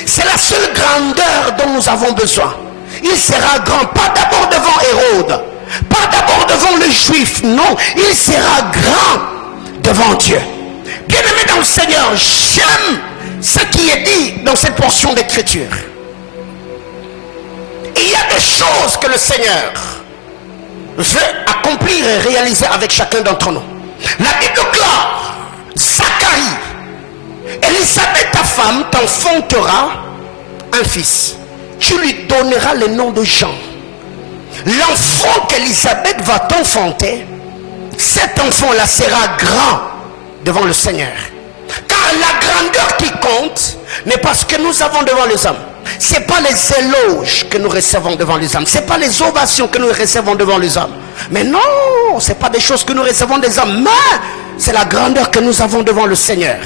C'est la seule grandeur dont nous avons besoin. Il sera grand, pas d'abord devant Hérode, pas d'abord devant les Juifs, non, il sera grand devant Dieu. Bien-aimé dans le Seigneur, j'aime ce qui est dit dans cette portion d'écriture. Il y a des choses que le Seigneur veut accomplir et réaliser avec chacun d'entre nous. La Bible déclare, Zacharie, Élisabeth ta femme t'enfantera un fils. Tu lui donneras le nom de Jean. L'enfant qu'Élisabeth va t'enfanter, cet enfant-là sera grand devant le Seigneur. Car la grandeur qui compte n'est pas ce que nous avons devant les hommes. Ce n'est pas les éloges que nous recevons devant les hommes. Ce n'est pas les ovations que nous recevons devant les hommes. Mais non, ce n'est pas des choses que nous recevons des hommes. Mais c'est la grandeur que nous avons devant le Seigneur.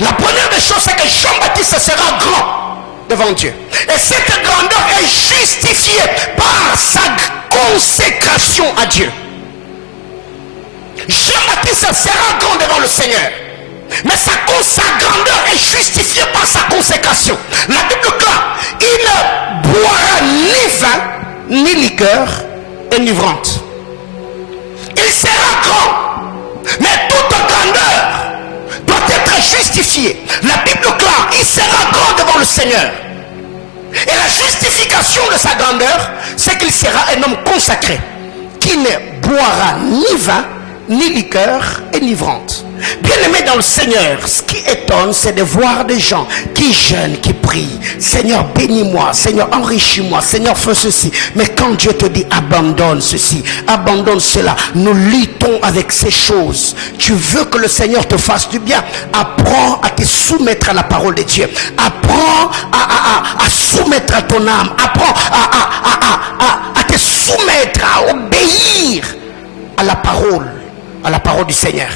La première des choses, c'est que Jean-Baptiste sera grand devant Dieu. Et cette grandeur est justifiée par sa consécration à Dieu. Jean-Baptiste sera grand devant le Seigneur. Mais sa grandeur est justifiée par sa consécration. La Bible déclare, il ne boira ni vin, ni liqueur enivrante. Il sera grand. Mais toute grandeur doit être justifiée. La Bible déclare, il sera grand devant le Seigneur. Et la justification de sa grandeur, c'est qu'il sera un homme consacré, qui ne boira ni vin, ni liqueur enivrante. Bien aimé dans le Seigneur, ce qui étonne, c'est de voir des gens qui jeûnent, qui prient. Seigneur, bénis-moi. Seigneur, enrichis-moi. Seigneur, fais ceci. Mais quand Dieu te dit abandonne ceci, abandonne cela, nous luttons avec ces choses. Tu veux que le Seigneur te fasse du bien. Apprends à te soumettre à la parole de Dieu. Apprends à soumettre à ton âme. Apprends à te soumettre, à obéir à la parole du Seigneur.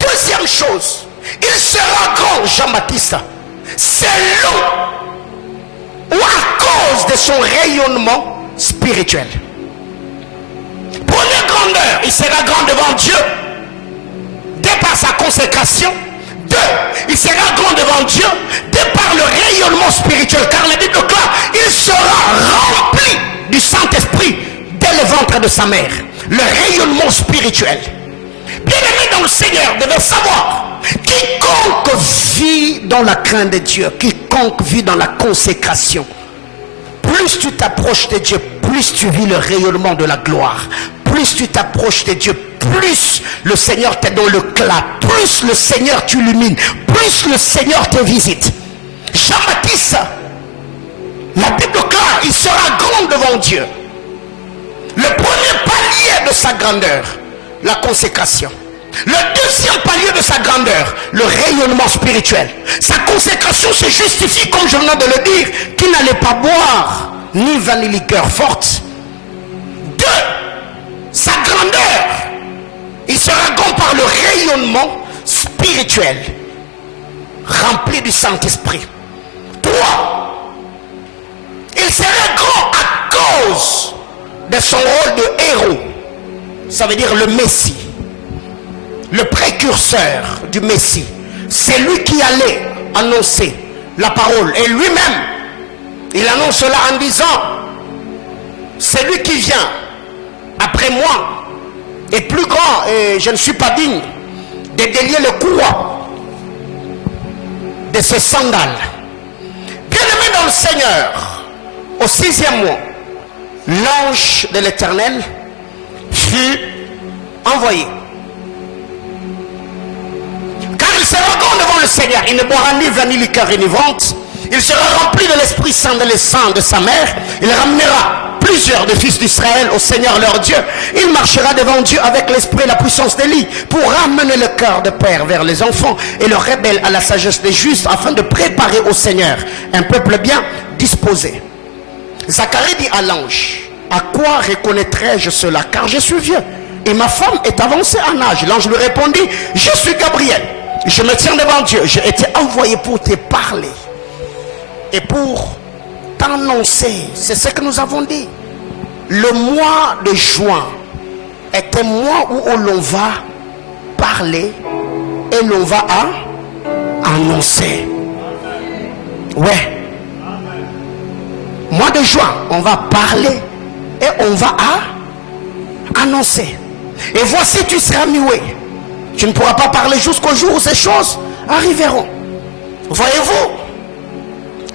Deuxième chose, il sera grand, Jean-Baptiste, selon ou à cause de son rayonnement spirituel. Première grandeur, il sera grand devant Dieu, de par sa consécration. Deux, il sera grand devant Dieu, de par le rayonnement spirituel, car la Bible déclare, il sera rempli du Saint-Esprit dès le ventre de sa mère. Le rayonnement spirituel. Bien-aimé dans le Seigneur, devait savoir, quiconque vit dans la crainte de Dieu, quiconque vit dans la consécration, plus tu t'approches de Dieu, plus tu vis le rayonnement de la gloire. Plus tu t'approches de Dieu, plus le Seigneur te donne le clap, plus le Seigneur t'illumine, plus le Seigneur te visite. Jean-Baptiste, la Bible déclare, il sera grand devant Dieu. Le premier palier de sa grandeur, la consécration. Le deuxième palier de sa grandeur, le rayonnement spirituel. Sa consécration se justifie, comme je venais de le dire, qu'il n'allait pas boire ni vin ni liqueur forte. Deux, sa grandeur, il sera grand par le rayonnement spirituel, rempli du Saint-Esprit. Trois, il sera grand à cause de son rôle de héros. Ça veut dire le Messie, le précurseur du Messie. C'est lui qui allait annoncer la parole. Et lui-même, il annonce cela en disant, c'est lui qui vient après moi est plus grand et je ne suis pas digne de délier le courroie de ses sandales. Bien-aimé dans le Seigneur, au 6e mois, l'ange de l'Éternel fut envoyé. Car il sera grand devant le Seigneur. Il ne boira ni vin ni liqueur enivrante. Il sera rempli de l'Esprit Saint de l'essence de sa mère. Il ramènera plusieurs des fils d'Israël au Seigneur leur Dieu. Il marchera devant Dieu avec l'esprit et la puissance d'Élie pour ramener le cœur de père vers les enfants et le rebelle à la sagesse des justes, afin de préparer au Seigneur un peuple bien disposé. Zacharie dit à l'ange, à quoi reconnaîtrai-je cela, car je suis vieux et ma femme est avancée en âge. L'ange lui répondit, je suis Gabriel, je me tiens devant Dieu. J'ai été envoyé pour te parler et pour t'annoncer. C'est ce que nous avons dit. Le mois de juin est un mois où l'on va parler et l'on va annoncer. Ouais. Mois de juin, on va parler et on va annoncer. Et voici, tu seras muet. Tu ne pourras pas parler jusqu'au jour où ces choses arriveront. Voyez-vous,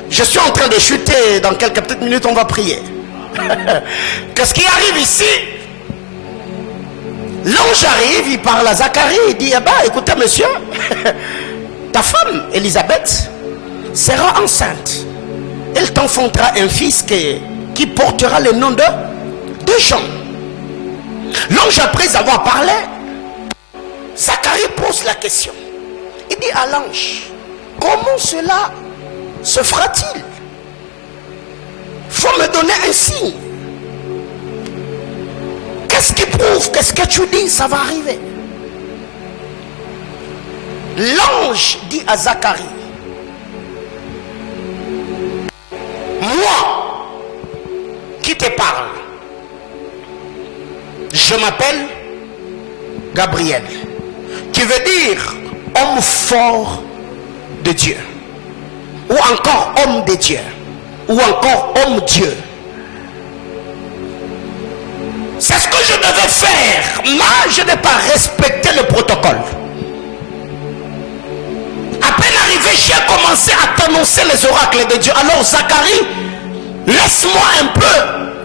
je suis en train de chuter. Dans quelques petites minutes, on va prier. Qu'est-ce qui arrive ici? L'ange arrive, il parle à Zacharie, il dit, écoutez monsieur, ta femme, Élisabeth, sera enceinte. Elle t'enfantera un fils qui portera le nom de Jean. L'ange, après avoir parlé, Zacharie pose la question. Il dit à l'ange, comment cela se fera-t-il? Il faut me donner un signe. Qu'est-ce qui prouve? Qu'est-ce que tu dis? Ça va arriver. L'ange dit à Zacharie, moi qui te parle, je m'appelle Gabriel, qui veut dire homme fort de Dieu, ou encore homme de Dieu, ou encore homme Dieu. C'est ce que je devais faire, mais je n'ai pas respecté le protocole. À peine arrivé, j'ai commencé à t'annoncer les oracles de Dieu. Alors Zacharie, laisse-moi un peu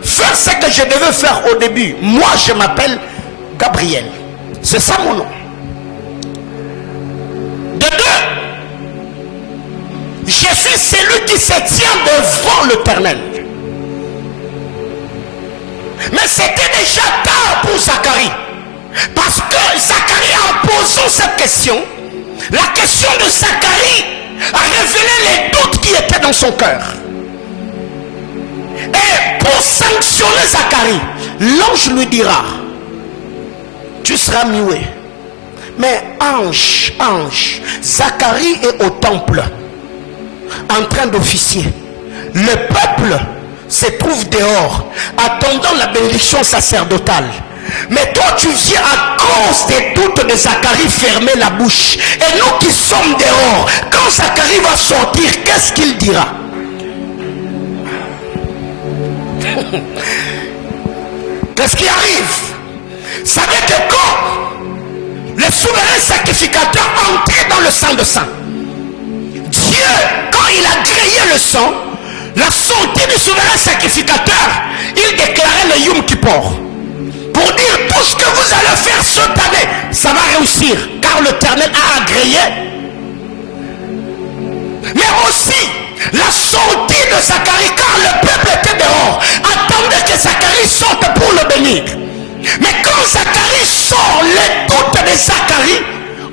faire ce que je devais faire au début. Moi, je m'appelle Gabriel. C'est ça mon nom. De deux, je suis celui qui se tient devant l'Éternel. Mais c'était déjà tard pour Zacharie. Parce que Zacharie, en posant cette question, la question de Zacharie a révélé les doutes qui étaient dans son cœur. Et pour sanctionner Zacharie, l'ange lui dira, tu seras muet. Mais ange, Zacharie est au temple, en train d'officier. Le peuple se trouve dehors, attendant la bénédiction sacerdotale. Mais toi tu viens à cause des doutes de Zacharie fermer la bouche. Et nous qui sommes dehors, quand Zacharie va sortir, qu'est-ce qu'il dira? Qu'est-ce qui arrive? Savez que quand le souverain sacrificateur entrait dans le sang de sang, Dieu, quand il a grillé le sang, la sortie du souverain sacrificateur, il déclarait le Yom Kippur. Pour dire tout ce que vous allez faire cette année, ça va réussir. Car l'Éternel a agréé. Mais aussi, la sortie de Zacharie, car le peuple était dehors, attendait que Zacharie sorte pour le bénir. Mais quand Zacharie sort, les doutes de Zacharie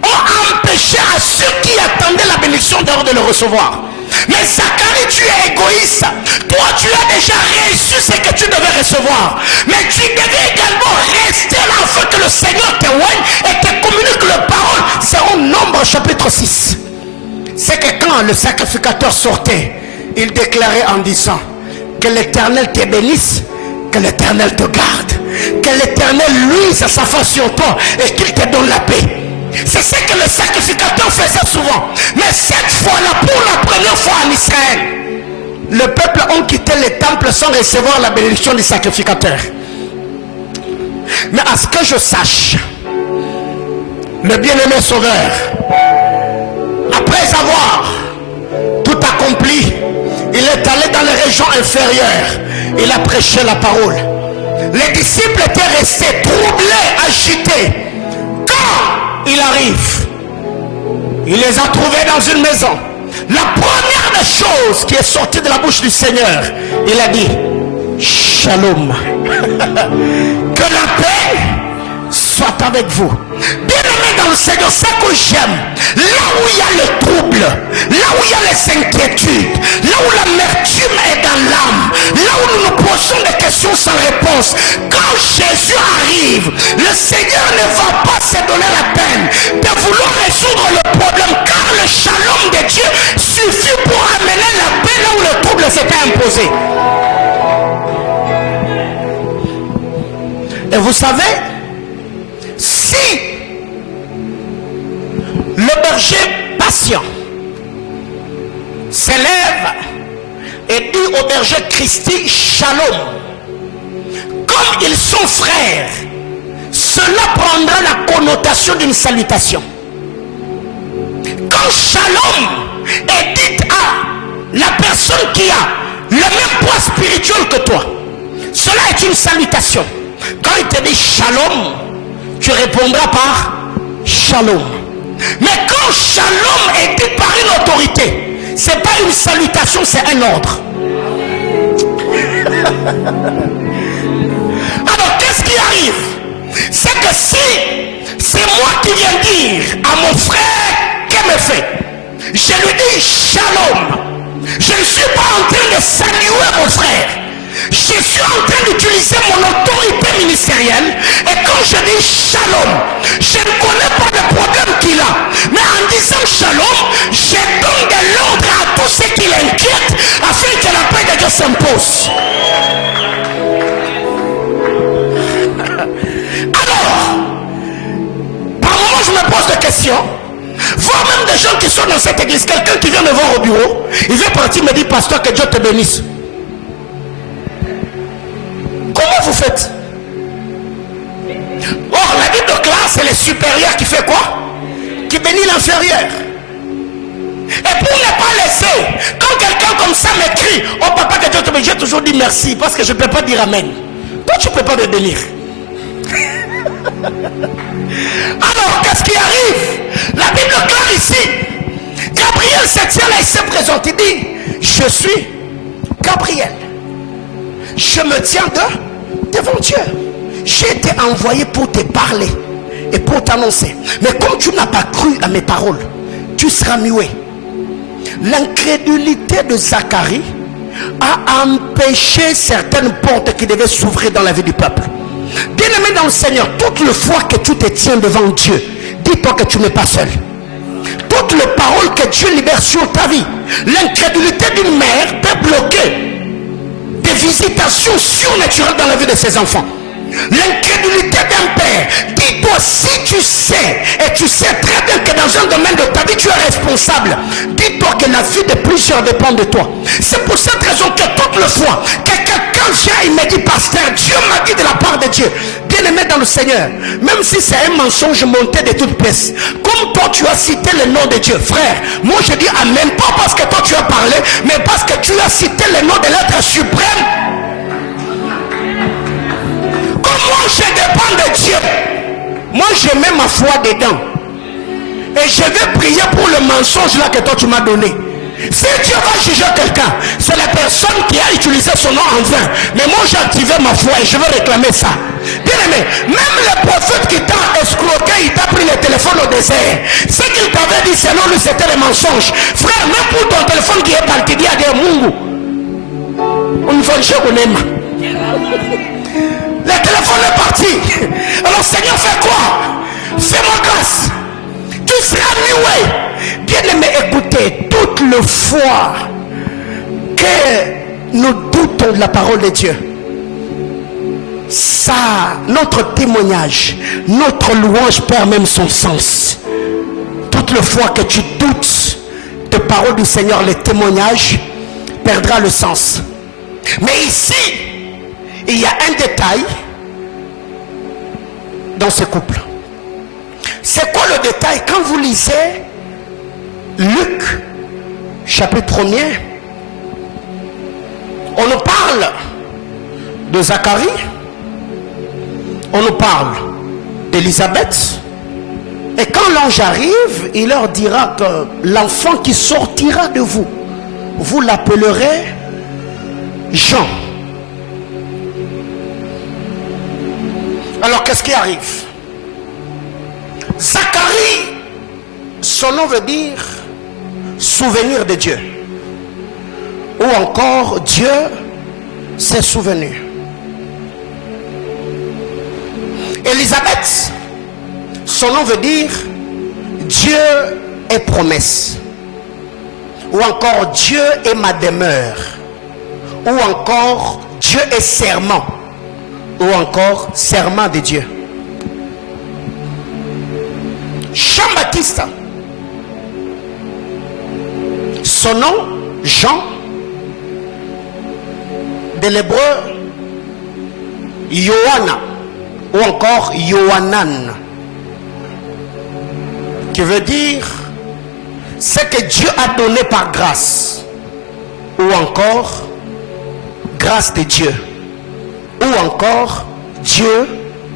ont empêché à ceux qui attendaient la bénédiction dehors de le recevoir. Mais Zacharie, tu es égoïste. Toi, tu as déjà reçu ce que tu devais recevoir. Mais tu devais également rester là afin que le Seigneur te voie et te communique les paroles. C'est au Nombre chapitre 6. C'est que quand le sacrificateur sortait, il déclarait en disant que l'Éternel te bénisse, que l'Éternel te garde, que l'Éternel luise sa face sur toi et qu'il te donne la paix. C'est ce que le sacrificateur faisait souvent. Mais cette fois-là, pour la première fois en Israël, le peuple a quitté les temples sans recevoir la bénédiction du sacrificateur. Mais à ce que je sache, le bien-aimé Sauveur, après avoir tout accompli, il est allé dans les régions inférieures. Il a prêché la parole. Les disciples étaient restés troublés, agités. Quand il arrive, il les a trouvés dans une maison. La première des choses qui est sortie de la bouche du Seigneur, il a dit Shalom. Que la paix soit avec vous. Bien aimé dans le Seigneur, c'est que j'aime. Là où il y a le trouble, là où il y a les inquiétudes, là où l'amertume est dans l'âme, là où nous nous posons des questions sans réponse, quand quand Jésus arrive, le Seigneur ne va pas se donner la peine de vouloir résoudre le problème, car le shalom de Dieu suffit pour amener la paix là où le trouble s'était imposé. Et vous savez, si le berger patient s'élève et dit au berger Christi shalom, comme ils sont frères, cela prendra la connotation d'une salutation. Quand shalom est dit à la personne qui a le même poids spirituel que toi, cela est une salutation. Quand il te dit shalom, tu répondras par shalom. Mais quand shalom est dit par une autorité, c'est pas une salutation, c'est un ordre. Alors qu'est-ce qui arrive? C'est que si c'est moi qui viens dire à mon frère qu'est me fait, je lui dis shalom, je ne suis pas en train de saluer mon frère, je suis en train d'utiliser mon autorité ministérielle, et quand je dis shalom, je ne connais pas le problème qu'il a, mais en disant shalom, je donne de l'ordre à tout ce qui l'inquiète afin que la paix de Dieu s'impose. Alors, par moment je me pose des questions, voire même des gens qui sont dans cette église, quelqu'un qui vient me voir au bureau, il vient partir me dire pasteur que Dieu te bénisse. Comment vous faites? Or la Bible de classe, c'est le supérieur qui fait quoi? Qui bénit l'inférieur. Et pour ne pas laisser, quand quelqu'un comme ça m'écrit, oh papa que Dieu te bénisse, j'ai toujours dit merci parce que je ne peux pas dire amen. Toi tu ne peux pas me bénir. Alors qu'est-ce qui arrive? La Bible clare ici, Gabriel se tient là, il se présente, il dit je suis Gabriel, je me tiens devant Dieu, j'ai été envoyé pour te parler et pour t'annoncer, mais comme tu n'as pas cru à mes paroles, tu seras muet. L'incrédulité de Zacharie a empêché certaines portes qui devaient s'ouvrir dans la vie du peuple. Bien-aimé dans le Seigneur, toute le fois que tu te tiens devant Dieu, dis-toi que tu n'es pas seul. Toutes les paroles que Dieu libère sur ta vie, l'incrédulité d'une mère peut bloquer des visitations surnaturelles dans la vie de ses enfants. L'incrédulité d'un père, dis-toi, si tu sais, et tu sais très bien que dans un domaine de ta vie tu es responsable, dis-toi que la vie de plusieurs dépend de toi. C'est pour cette raison que toutes les fois que quelqu'un vient et me dit pasteur, Dieu m'a dit de la part de Dieu, bien-aimé dans le Seigneur, même si c'est un mensonge monté de toutes pièces, comme toi tu as cité le nom de Dieu, frère, moi je dis amen, pas parce que toi tu as parlé, mais parce que tu as cité le nom de l'être suprême. Moi je dépends de Dieu, moi je mets ma foi dedans et je vais prier pour le mensonge là que toi tu m'as donné. Si Dieu va juger quelqu'un, c'est la personne qui a utilisé son nom en vain, mais moi j'ai activé ma foi et je vais réclamer ça. Bien aimé, même le prophète qui t'a escroqué, il t'a pris le téléphone au désert, ce qu'il t'avait dit selon lui c'était le mensonge. Frère, même pour ton téléphone qui est parti, dit à Dieu Mungu on ne va jamais. Le téléphone est parti. Alors Seigneur, fais quoi? Fais-moi grâce. Tu seras muet. Bien aimé, écoutez, toute le fois que nous doutons de la parole de Dieu, ça, notre témoignage, notre louange perd même son sens. Toute le fois que tu doutes de parole du Seigneur, le témoignage perdra le sens. Mais ici, il y a un détail dans ce couple. C'est quoi le détail? Quand vous lisez Luc chapitre 1er, on nous parle de Zacharie, on nous parle d'Élisabeth, et quand l'ange arrive, il leur dira que l'enfant qui sortira de vous, vous l'appellerez Jean. Alors qu'est-ce qui arrive? Zacharie, son nom veut dire souvenir de Dieu, ou encore Dieu s'est souvenu. Élisabeth, son nom veut dire Dieu est promesse, ou encore Dieu est ma demeure, ou encore Dieu est serment, ou encore serment de Dieu. Jean-Baptiste, son nom Jean, de l'hébreu Yohana, ou encore Yohanan, qui veut dire ce que Dieu a donné par grâce, ou encore grâce de Dieu, ou encore Dieu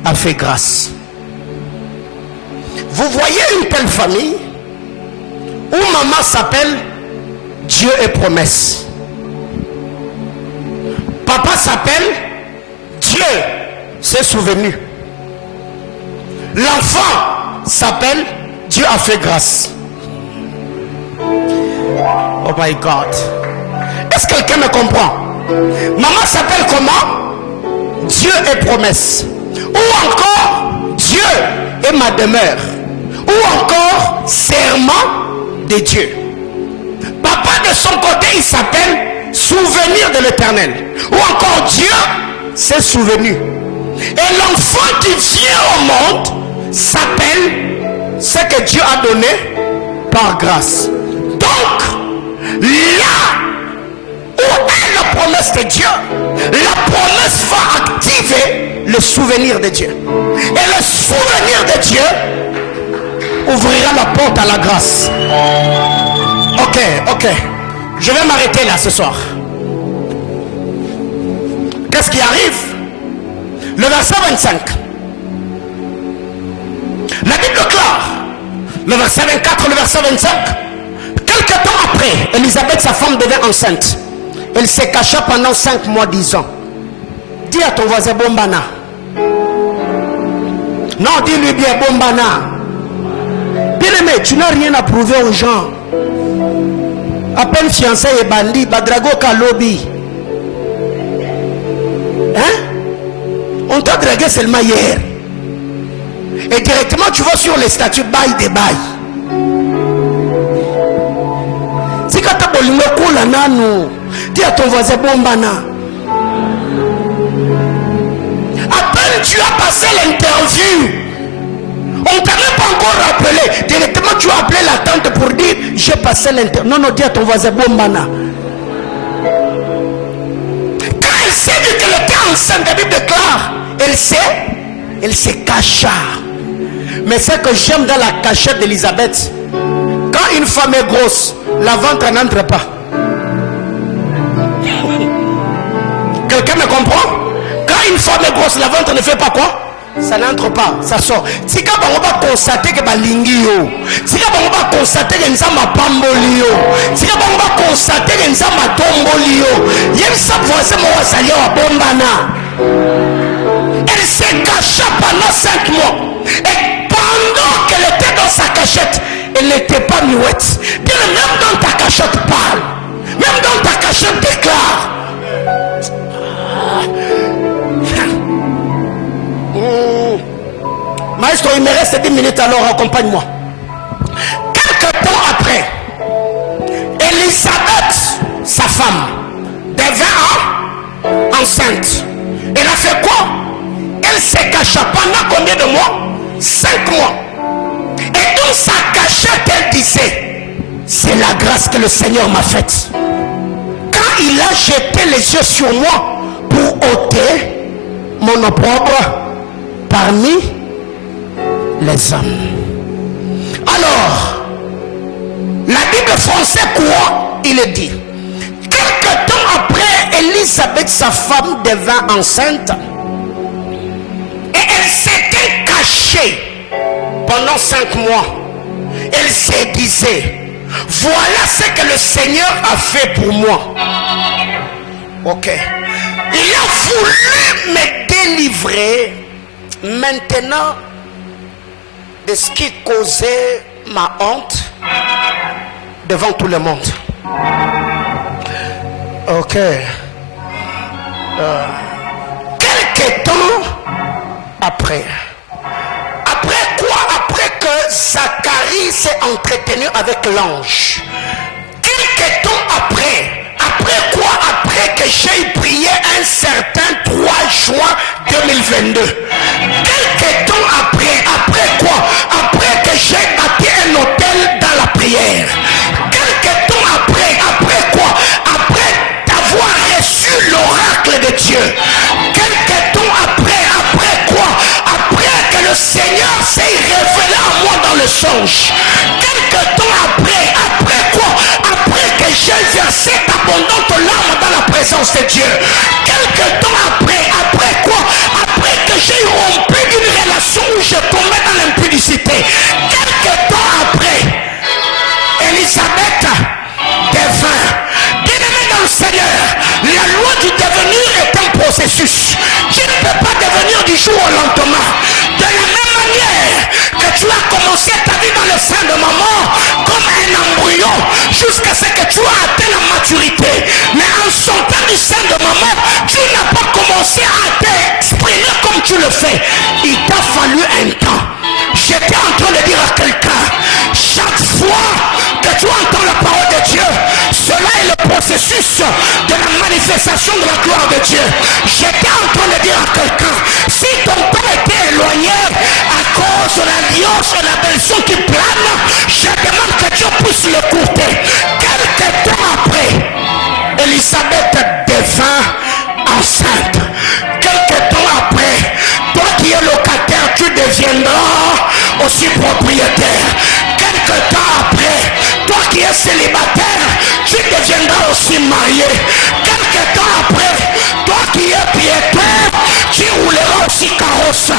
a fait grâce. Vous voyez une telle famille où maman s'appelle Dieu est promesse, papa s'appelle Dieu s'est souvenu, l'enfant s'appelle Dieu a fait grâce. Oh my God. Est-ce que quelqu'un me comprend? Maman s'appelle comment? Dieu est promesse, ou encore Dieu est ma demeure, ou encore serment de Dieu. Papa de son côté il s'appelle souvenir de l'Éternel, ou encore Dieu s'est souvenu. Et l'enfant qui vient au monde s'appelle ce que Dieu a donné par grâce. Donc là où est la promesse de Dieu, la promesse va activer le souvenir de Dieu, et le souvenir de Dieu ouvrira la porte à la grâce. Ok, je vais m'arrêter là ce soir. Qu'est-ce qui arrive? Le verset 25, la Bible déclare, le verset 24, le verset 25, quelque temps après, Élisabeth, sa femme, devint enceinte. Elle se cacha pendant 5 mois, 10 ans. Dis à ton voisin Bombana. Non, dis-lui bien Bombana. Bien-aimé, tu n'as rien à prouver aux gens. À peine fiancé et bandit, Badrago Kalobi. Hein? On t'a dragué seulement hier. Et directement tu vas sur les statuts bail des bails. Si quand tu as dis à ton voisin Bombana. À peine tu as passé l'interview, on ne t'a même pas encore rappelé. Directement tu as appelé la tante pour dire j'ai passé l'interview. Non, dis à ton voisin Bombana. Quand elle s'est dit qu'elle était enceinte, la Bible déclare, elle se cacha. Mais ce que j'aime dans la cachette d'Élisabeth, quand une femme est grosse, la ventre n'entre pas. Quelqu'un me comprend? Quand une femme est grosse, la ventre ne fait pas quoi? Ça n'entre pas, ça sort. Si quand on va constater que balingio, si quand on va constater que nous avons pambolio, si quand on va constater que nous avons tombolio, il y a une seule voisin moi salio à Bombana. Elle s'est cachée pendant 5 mois. Et pendant qu'elle était dans sa cachette, elle n'était pas muette. Bien, même dans ta cachette parle. Même dans ta cachette déclare. Maestro, il me reste 10 minutes, alors accompagne-moi. Quelque temps après, Élisabeth, sa femme, devint enceinte. Elle a fait quoi? Elle se cacha pendant combien de mois? 5 mois. Et dans sa cachette, elle disait, c'est la grâce que le Seigneur m'a faite. Quand il a jeté les yeux sur moi pour ôter mon opprobre parmi les hommes. Alors, la Bible française courant, il est dit, quelque temps après, Élisabeth, sa femme, devint enceinte. Et elle s'était cachée pendant 5 mois. Elle se disait, voilà ce que le Seigneur a fait pour moi. Ok. Il a voulu me délivrer maintenant de ce qui causait ma honte devant tout le monde. Ok. Quelques temps après, Zacharie s'est entretenu avec l'ange. Quelques temps après quoi? Après que j'ai prié un certain 3 juin 2022. Quelques temps après quoi? Après que j'ai bâti un hôtel dans la prière. Quelques temps après quoi? Après d'avoir reçu l'oracle de Dieu. Quelques temps après quoi? Après que le Seigneur s'est révélé à moi dans le songe. Quelques temps après quoi? Après que j'ai versé d'abondantes larmes dans la présence de Dieu. Quelques temps après quoi? Après que j'ai rompu une relation où je tombais dans l'impudicité. Quelques temps après, Élisabeth devint. Bien-aimé dans le Seigneur, la loi du devenir est un processus. Tu ne peux pas devenir du jour au lendemain. De la même manière que tu as commencé ta vie dans le sein de maman comme un embryon jusqu'à ce que tu as atteint la maturité. Mais en sortant du sein de maman, tu n'as pas commencé à t'exprimer comme tu le fais. Il t'a fallu un temps. J'étais en train de dire à quelqu'un, chaque fois que tu entends la parole de Dieu, cela est le processus de la manifestation de la gloire de Dieu. J'étais en train de dire à quelqu'un, si ton père était éloigné à cause de l'alliance et la bénédiction qui plane, je demande que Dieu puisse le courter. Quelques temps après, Élisabeth devint enceinte. Quelques temps après, toi qui es locataire, tu deviendras aussi propriétaire. Quelques temps après, toi qui es célibataire, tu deviendras aussi marié. Quelques temps après, toi qui es piéton, tu rouleras aussi carrosse.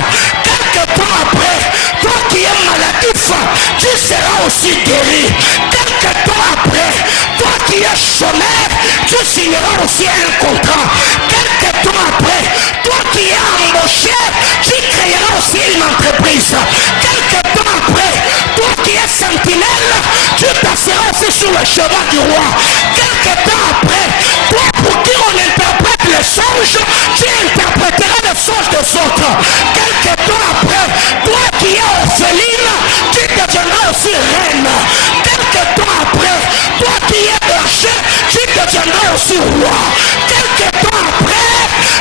Quelques temps après, toi qui es maladif, tu seras aussi guéri. Quelques temps après, toi qui es chômeur, tu signeras aussi un contrat. Quelques temps après, toi qui es embauché, tu créeras aussi une entreprise. Quelques temps après, toi qui es sentinelle, tu passeras aussi sur le chemin du roi. Quelques temps après, toi pour qui on interprète les songes, tu interpréteras les songes des autres. Quelques temps après, toi qui es orpheline, tu deviendras aussi reine. Quelques temps après, toi qui es berger, tu deviendras aussi roi. Quelques temps après,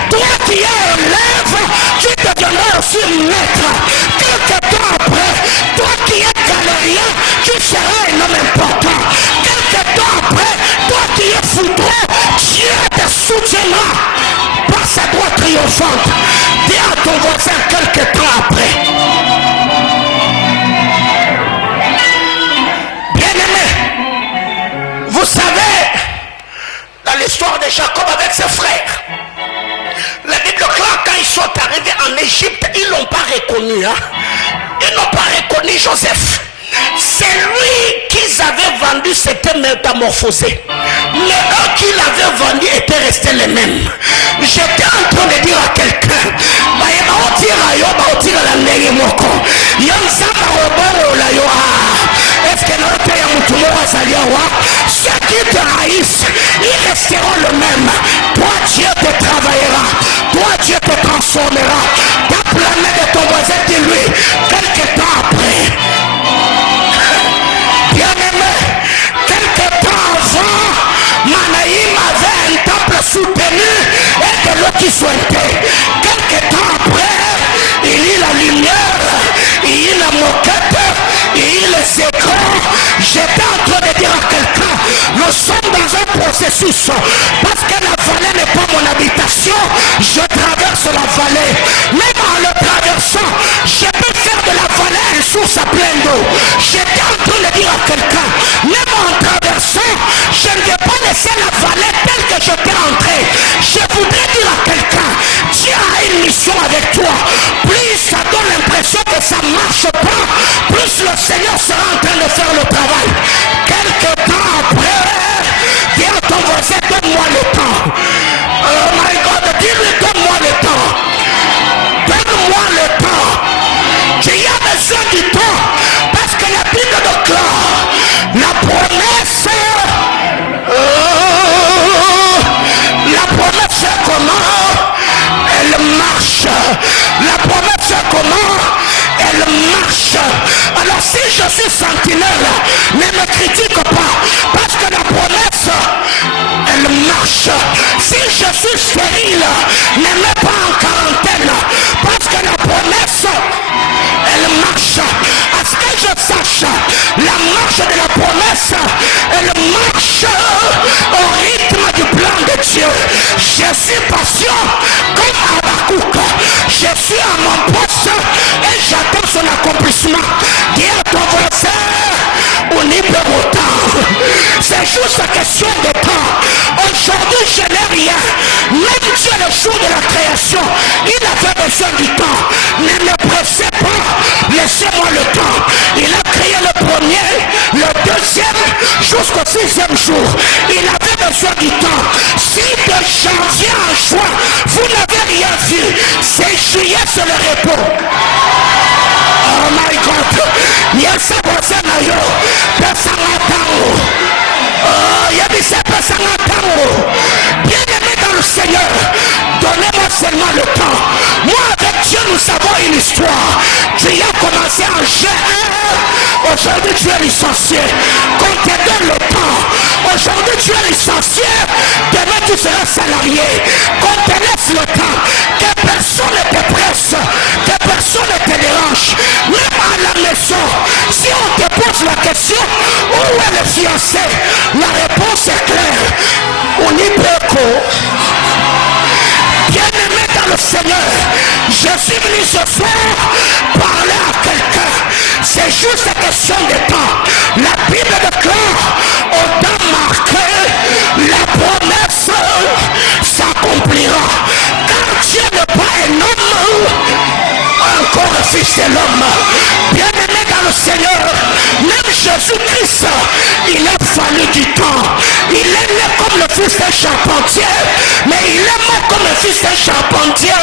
toi qui es élève, tu deviendras aussi maître. Quelques temps après, toi qui es galérien, tu seras un homme important. Quelques temps après, toi qui es foudroie, Dieu te soutiendra par sa droite triomphante. Dis à ton voisin quelques temps après. Bien-aimé, vous savez, dans l'histoire de Jacob avec ses frères, la Bible claire, quand ils sont arrivés en Égypte, ils ne l'ont pas reconnu. Ils n'ont pas reconnu Joseph. C'est lui qu'ils avaient vendu, s'était métamorphosé. Mais eux qui l'avaient vendu étaient restés les mêmes. J'étais en train de dire à quelqu'un, est-ce que ceux qui te haïssent, ils resteront le même. Toi, Dieu te travaillera. Toi, Dieu te transformera. Ta planète de ton voisin, dis-lui, quelques temps après. Bien-aimé, quelques temps avant, Manaïm avait un temple soutenu et de l'eau qui souhaitait. Quelques temps après, il y a la lumière, il y a la moquette, il y a les écrans. J'étais en train de dire à quelqu'un, nous sommes dans un processus. Parce que la vallée n'est pas mon habitation, je traverse la vallée. Même en le traversant, je peux faire de la vallée une source à plein d'eau. J'étais en train de dire à quelqu'un, même en traversant, je ne vais pas laisser la vallée telle que je t'ai entrée. Je voudrais dire à quelqu'un, Dieu a une mission avec toi. Plus ça donne l'impression que ça ne marche pas, plus le Seigneur sera en train de faire le travail. Quelque temps après, dis à ton voisin, donne-moi le temps. Oh my God, dis-lui, donne-moi le temps. Donne-moi le temps. Tu as besoin du temps. Parce que la Bible déclare la promesse. La promesse comment? Elle marche. La promesse comment? elle marche. Alors si je suis sentinelle, ne me critique pas, parce que la promesse, elle marche. Si je suis stérile, ne me mets pas en quarantaine, parce que la promesse, elle marche. À ce que je sache, la marche de la promesse, elle marche au rythme du plan de Dieu. Je suis patient comme Habakkuk. Je suis à mon poste et j'attends son accomplissement. Dis à ton voisin, on y peut autant. C'est juste question de temps. Aujourd'hui, je n'ai rien. Même Dieu, le jour de la création, il avait besoin du temps. Ne me pressez pas. Laissez-moi le temps. Il a créé le premier, le deuxième, jusqu'au 6e jour. Il avait besoin du temps. Si de janvier à juin, vous n'avez rien vu, c'est juillet, c'est le repos. Oh my God. Yes, bien-aimé dans le Seigneur, donnez-moi seulement le temps. Moi avec Dieu nous avons une histoire. Tu as commencé en G1, aujourd'hui tu es licencié. Qu'on te donne le temps. Aujourd'hui tu es licencié, demain tu seras salarié. Qu'on te laisse le temps. Que personne ne te presse, que personne ne te dérange. Même à la maison, si on te pose la question, où est le fiancé? La réponse est claire. On y peut quoi? Bien-aimé dans le Seigneur, je suis venu ce soir parler à quelqu'un. C'est juste une question de temps. La Bible déclare au temps marqué, la promesse s'accomplira. Car Dieu n'est pas un homme, encore un fils de l'homme. Bien-aimé dans le Seigneur, même Jésus-Christ, il a fallu du temps. Il est né comme le fils d'un charpentier, mais il est mort comme le fils d'un charpentier,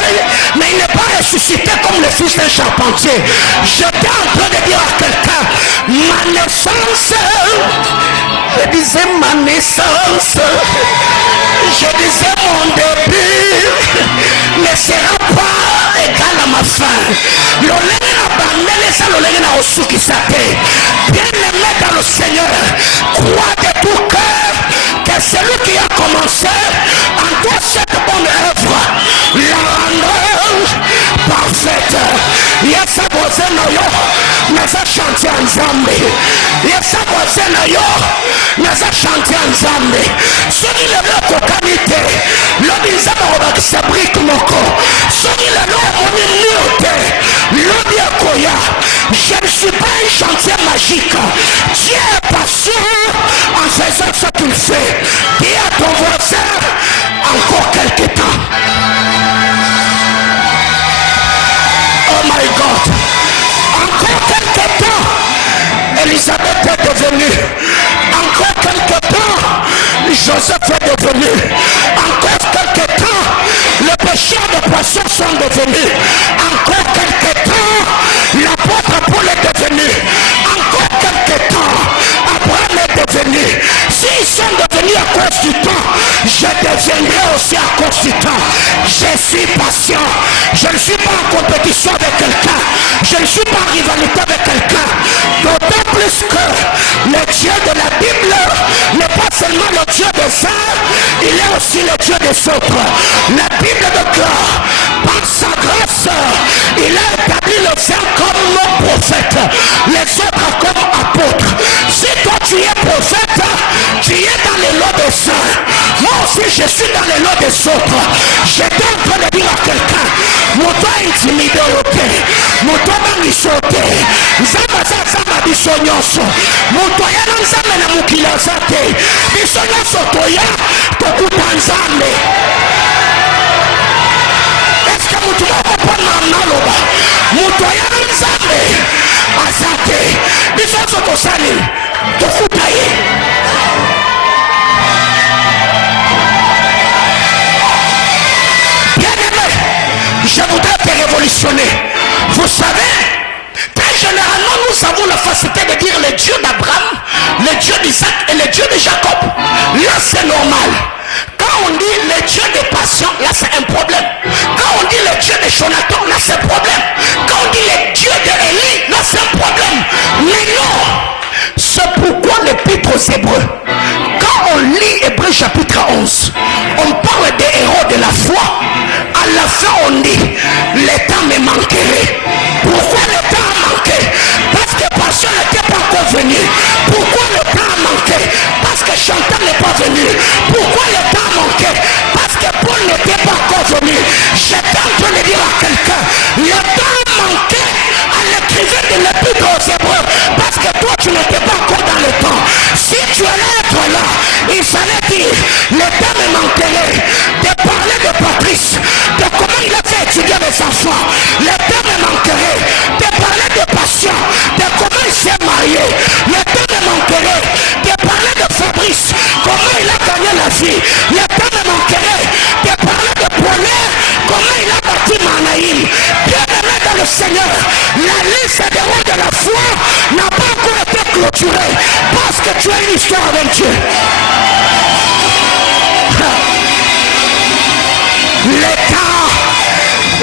mais il n'est pas ressuscité comme le fils d'un charpentier. J'étais en train de dire à quelqu'un, ma naissance, je disais ma naissance, je disais mon début ne sera pas égal à ma fin. Bien-aimé dans le Seigneur, crois de tout cœur que celui qui a commencé en toi cette bonne œuvre la rendra parfaite. Yes, voisin yo, mais ça chante ensemble. Yes, voisin yo, mais ça chante ensemble. Ce qui est le cocanité, l'homme il s'est brique mon corps. Ce qui est le je ne suis pas un chantier magique. Dieu est patient en faisant ce qu'il fait. Dis à ton voisin, encore quelques temps. Oh my God. Encore quelques temps. Elisabeth est devenue. Encore quelques temps. Joseph est devenu. Encore quelques temps. Les pêcheurs de poissons sont devenus. Encore quelques temps. L'apôtre Paul est devenu. Encore quelques temps. Abraham est devenu. S'ils sont devenus à cause du temps, je deviendrai aussi à cause du temps. Je suis patient. Je ne suis pas en compétition avec quelqu'un. Je ne suis pas en rivalité avec quelqu'un. D'autant plus que le Dieu de la Bible n'est pas seulement le Dieu des uns, il est aussi le Dieu des autres. La Bible déclare, par sa grâce, il a établi les uns comme prophètes, les autres comme apôtres. Si toi tu es prophète, tu es dans les lots des uns. Moi aussi je suis dans les lots des autres. J'étais en train de dire à quelqu'un, mon toit intimidé au thé, mon toit bangisoté, Zamba bisonyoso, mon toit yanzame na mukila zate, bisonyoso toya, tokuta nzame. Est-ce que mutu mokopona naloba, mutu yanzame, azate, bisonyoso tosani, tokuta ye. Je voudrais te révolutionner. Vous savez, très généralement, nous avons la facilité de dire le Dieu d'Abraham, le Dieu d'Isaac et le Dieu de Jacob. Là, c'est normal. Quand on dit le Dieu des patients, là, c'est un problème. Quand on dit le Dieu de Jonathan, là, c'est un problème. Quand on dit le Dieu d'Élie, le temps me manquerait. Pourquoi le temps a manqué? Parce que Passion n'était pas encore venu. Pourquoi le temps a manqué? Parce que Chantal n'est pas venu. Pourquoi le temps a manqué? Parce que Paul n'était pas encore venu. J'étais en train de dire à quelqu'un, le temps a manqué à l'écrivain de l'Épître aux Hébreux, parce que toi tu n'étais pas encore dans le temps. Si tu allais être là, il fallait dire, le temps me manquerait de parler de Patrice, de comment il a fait étudier les enfants. Le temps me manquerait de parler de Passion, de comment il s'est marié. Le temps me manquerait de parler de Fabrice, comment il a gagné la vie. Le temps me manquerait de parler de Paulin, comment il a bâti Manaïm. Bien-aimé dans le Seigneur, la liste des rois de la foi n'a pas encore été clôturée, parce que tu as une histoire avec Dieu.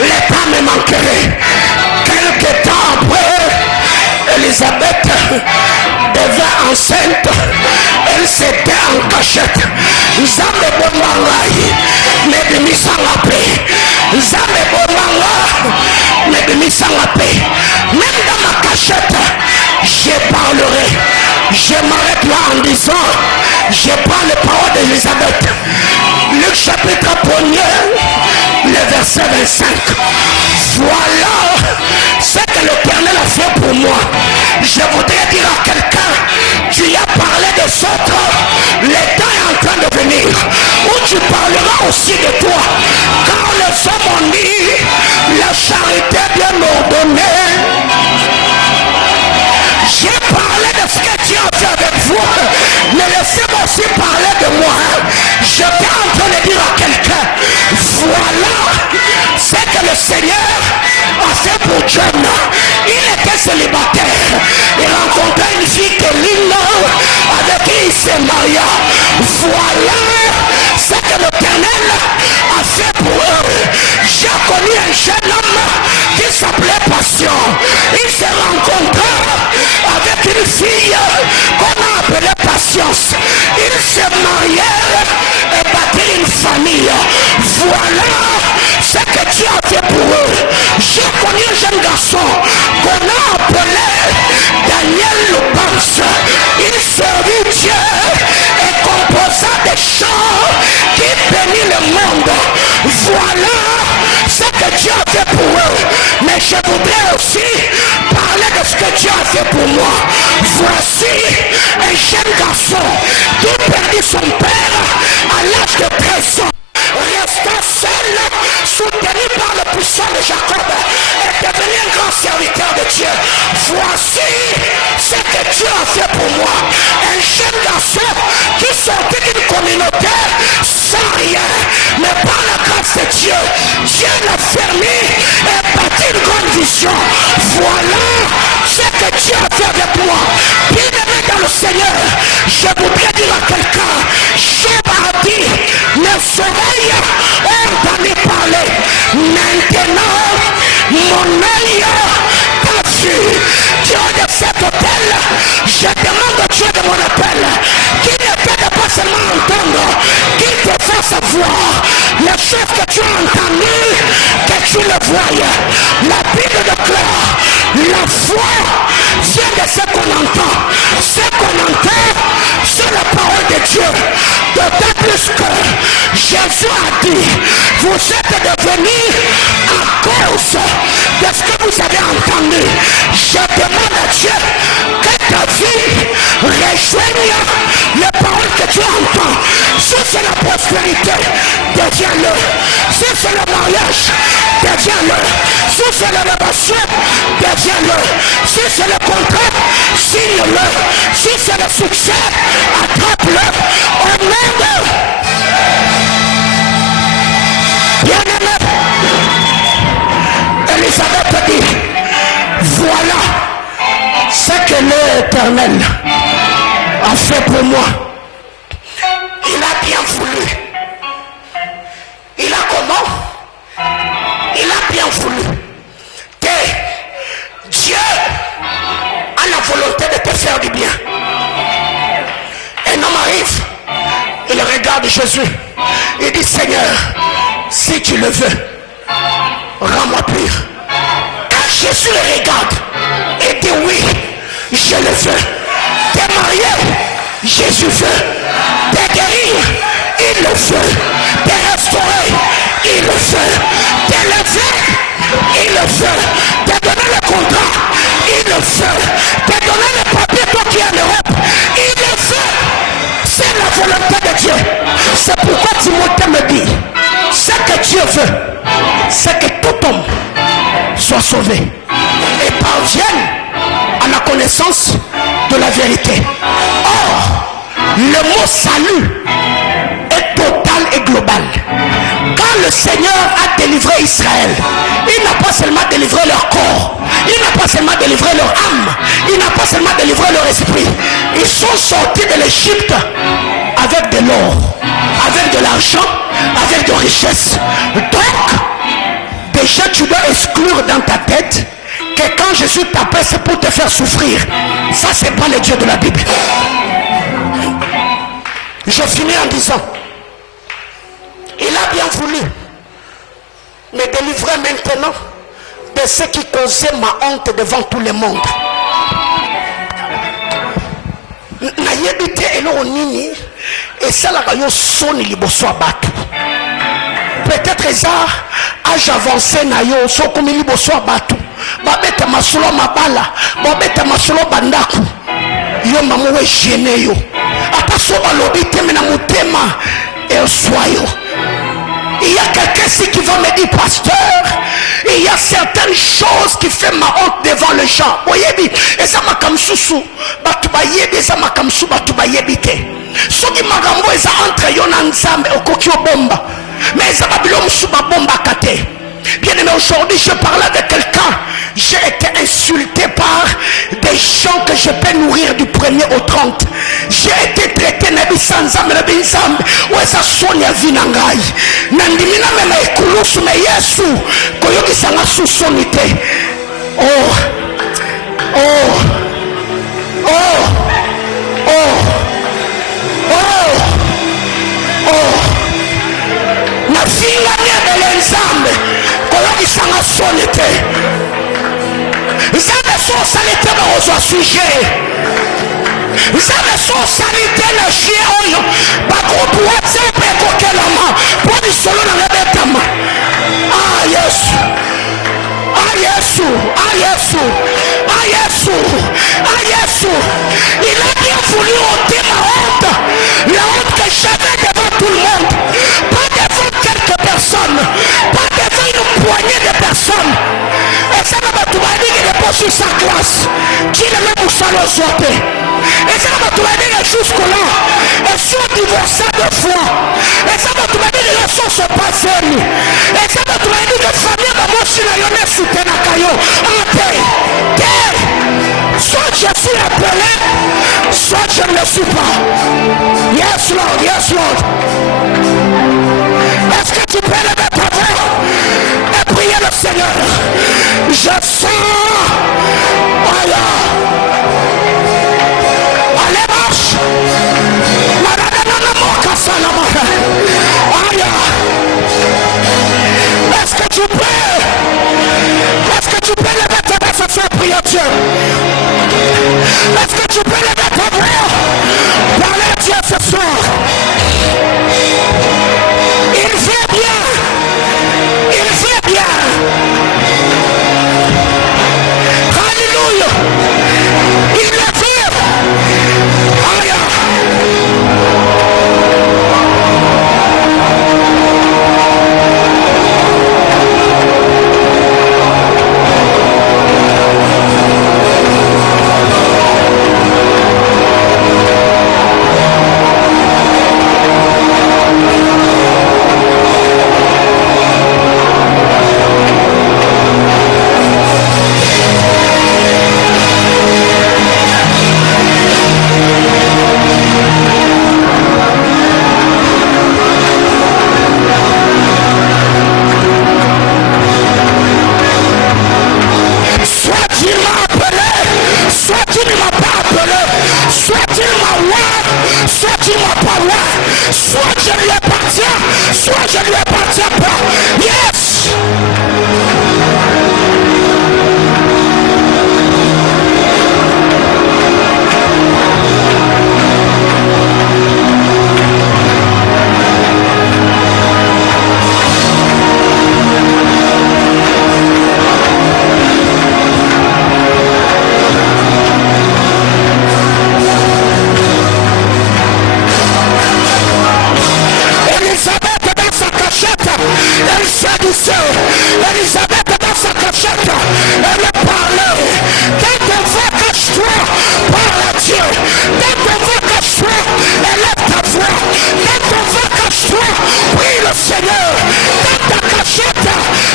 L'état me manquerait. Quelque temps après, Elisabeth devint enceinte. Elle s'était en cachette. Zambe bombangai, mais de misangapé. Zambe bombanga, mais de misangapé. Même dans ma cachette, je parlerai. Je m'arrête là en disant, je prends les paroles d'Elisabeth. Luc chapitre 1er, le verset 25. Voilà ce que l'Éternel a fait pour moi. Je voudrais dire à quelqu'un, tu as parlé des autres, le temps est en train de venir où tu parleras aussi de toi. Quand les hommes ont dit la charité bien ordonnée, j'ai parlé de ce que Dieu a fait avec vous, mais laissez-moi aussi parler de moi. Je suis en train de dire à quelqu'un, voilà ce que le Seigneur a fait pour John. Il était célibataire. Il rencontra une fille que Lina, avec qui il s'est marié. Voilà ce que l'Éternel a fait pour eux. J'ai connu un jeune homme qui s'appelait Passion. Il s'est rencontré avec une fille qu'on a appelée Patience. Ils se marièrent et bâtirent une famille. Voilà ce que Dieu a fait pour eux. J'ai connu un jeune garçon qu'on a appelé Daniel Lubans. Il servit Dieu et composa des chants qui bénissent le monde. Voilà ce que Dieu a fait pour eux. Mais je voudrais aussi parler de ce que Dieu a fait pour moi. Voici un jeune garçon qui perdit son père à l'âge de 13 ans. Resta seul, soutenu par le puissant de Jacob, et devenu un grand serviteur de Dieu. Voici ce que Dieu a fait pour moi. Un jeune garçon qui sortait d'une communauté sans rien, mais par la grâce de Dieu, Dieu l'a fermé et bâti une grande vision. Voilà ce que Dieu a fait avec moi. Bien-aimé dans le Seigneur, je voudrais dire à quelqu'un, Job a dit, mes oreilles ont entendu parler. Maintenant, mon œil t'a vu. Dieu de cet hôtel, je demande au Dieu de mon appel qu'il ne t'aide pas seulement à entendre, qu'il te fasse voir les choses que tu as entendues, que tu le voyes. La Bible déclare, la foi vient de ce qu'on entend. Ce qu'on entend, c'est la parole de Dieu. D'autant plus que Jésus a dit, vous êtes devenus à cause de ce que vous avez entendu. Je demande à Dieu que ta vie rejoigne les paroles que tu entends. Si c'est la prospérité, deviens-le. Si c'est le mariage, deviens-le. Si c'est l'élévation, deviens-le. Si c'est le contrat, signe-le. Si c'est le succès, attrape-le. Au nom de bien-aimé, Elisabeth dit, voilà ce que l'Éternel a fait pour moi. Il a bien voulu. Il a comment? Il a bien voulu que Dieu a la volonté de te faire du bien. Un homme arrive, il regarde Jésus, il dit, Seigneur, si tu le veux, rends-moi pur. Quand Jésus le regarde et dit oui, je le veux. T'es marié, Jésus veut. T'es guéri, il le veut. T'es restauré, il le veut. T'es levé, il le veut. T'es donné le contrat, il le veut. T'es donné le papier, toi qui es en Europe, il le veut. C'est la volonté de Dieu. C'est pourquoi Timothée me dit, ce que Dieu veut, c'est que tout homme soit sauvé et parvienne à la connaissance de la vérité. Or, le mot salut est total et global. Quand le Seigneur a délivré Israël, il n'a pas seulement délivré leur corps, il n'a pas seulement délivré leur âme, il n'a pas seulement délivré leur esprit. Ils sont sortis de l'Égypte avec de l'or, avec de l'argent, avec de richesses. Donc, déjà tu dois exclure dans ta tête que quand Jésus t'appelle, c'est pour te faire souffrir. Ça, c'est pas le Dieu de la Bible. Je finis en disant, il a bien voulu me délivrer maintenant de ce qui causait ma honte devant tout le monde. Nayebite eloko nini esalaka yo soni liboso ya bato. Peut-être eza âge avancé na yo sokomi liboso ya bato babeta masolo mabala babeta masolo bandaku yo mamo we gêné yo ata so balobi te mena motema eswa yo. Il y a quelqu'un ici qui va me dire, pasteur, il y a certaines choses qui font ma honte devant les gens. Oyebi, et ça m'a comme sous, batubayebi, ça m'a comme sous, batubayebi te. Ce qui m'a gambo, ça entre yon ensemble, au kokyo bomba. Mais ça m'a bilom sous ma bomba kate. Bien aimé, aujourd'hui, je parlais avec quelqu'un. J'ai été insulté par des gens que je peux nourrir du 1er au 30. J'ai été traité nabi sanzam nabi nzam. Ouais, ça sonia vinangai. Nandimina mena ekulusu me Yesu. Koyoki sanga susonite. Oh, oh, oh, oh, oh, oh. Na finga niabele nzambe. Koyoki sanga sonite. Nzambe so salite ba sujet. Nzambe so salite na chien oyo ba groupe WhatsApp ekokelama po di solo na betama. Ah Yesu. Ah Yesu. Ah Yesu. Ah Yesu. Ah Yesu. Il a bien voulu ôter ma honte. La honte que j'avais devant tout le monde. Pas devant quelques personnes. Pas devant une poignée de personnes. Et ça va tout dire qu'il n'est pas sur sa classe. Qui ne met pour ça le sauter. Et ça va tout dire jusque-là. Et sont divorcés deux fois. Et ça va tout dire que les choses sont pas saines. Et ça va tout dire que la famille va moi si la yonne soutient à Kayo. Soit je suis appelé, soit je ne le suis pas. Yes Lord, yes Lord. Est-ce que tu peux lever ta voix et prier le Seigneur? Je sens. Voilà. Allez, marche. Est-ce que tu peux? Est-ce que tu peux lever ta voix ce soir, prier Dieu? Est-ce que tu peux lever ta voix? Parler à Dieu ce soir. Il fait bien. Il fait bien. Alléluia. Il le fait. Aïe. Soit je lui appartiens, soit je lui appartiens pas. Yes! Elisabeth dans sa cachette, elle parlait. Dans ton voix, cache-toi, parle à Dieu. Dans ton voix, cache-toi, élève ta voix. Dans ton voix, cache-toi, prie le Seigneur. Dans ta cachette,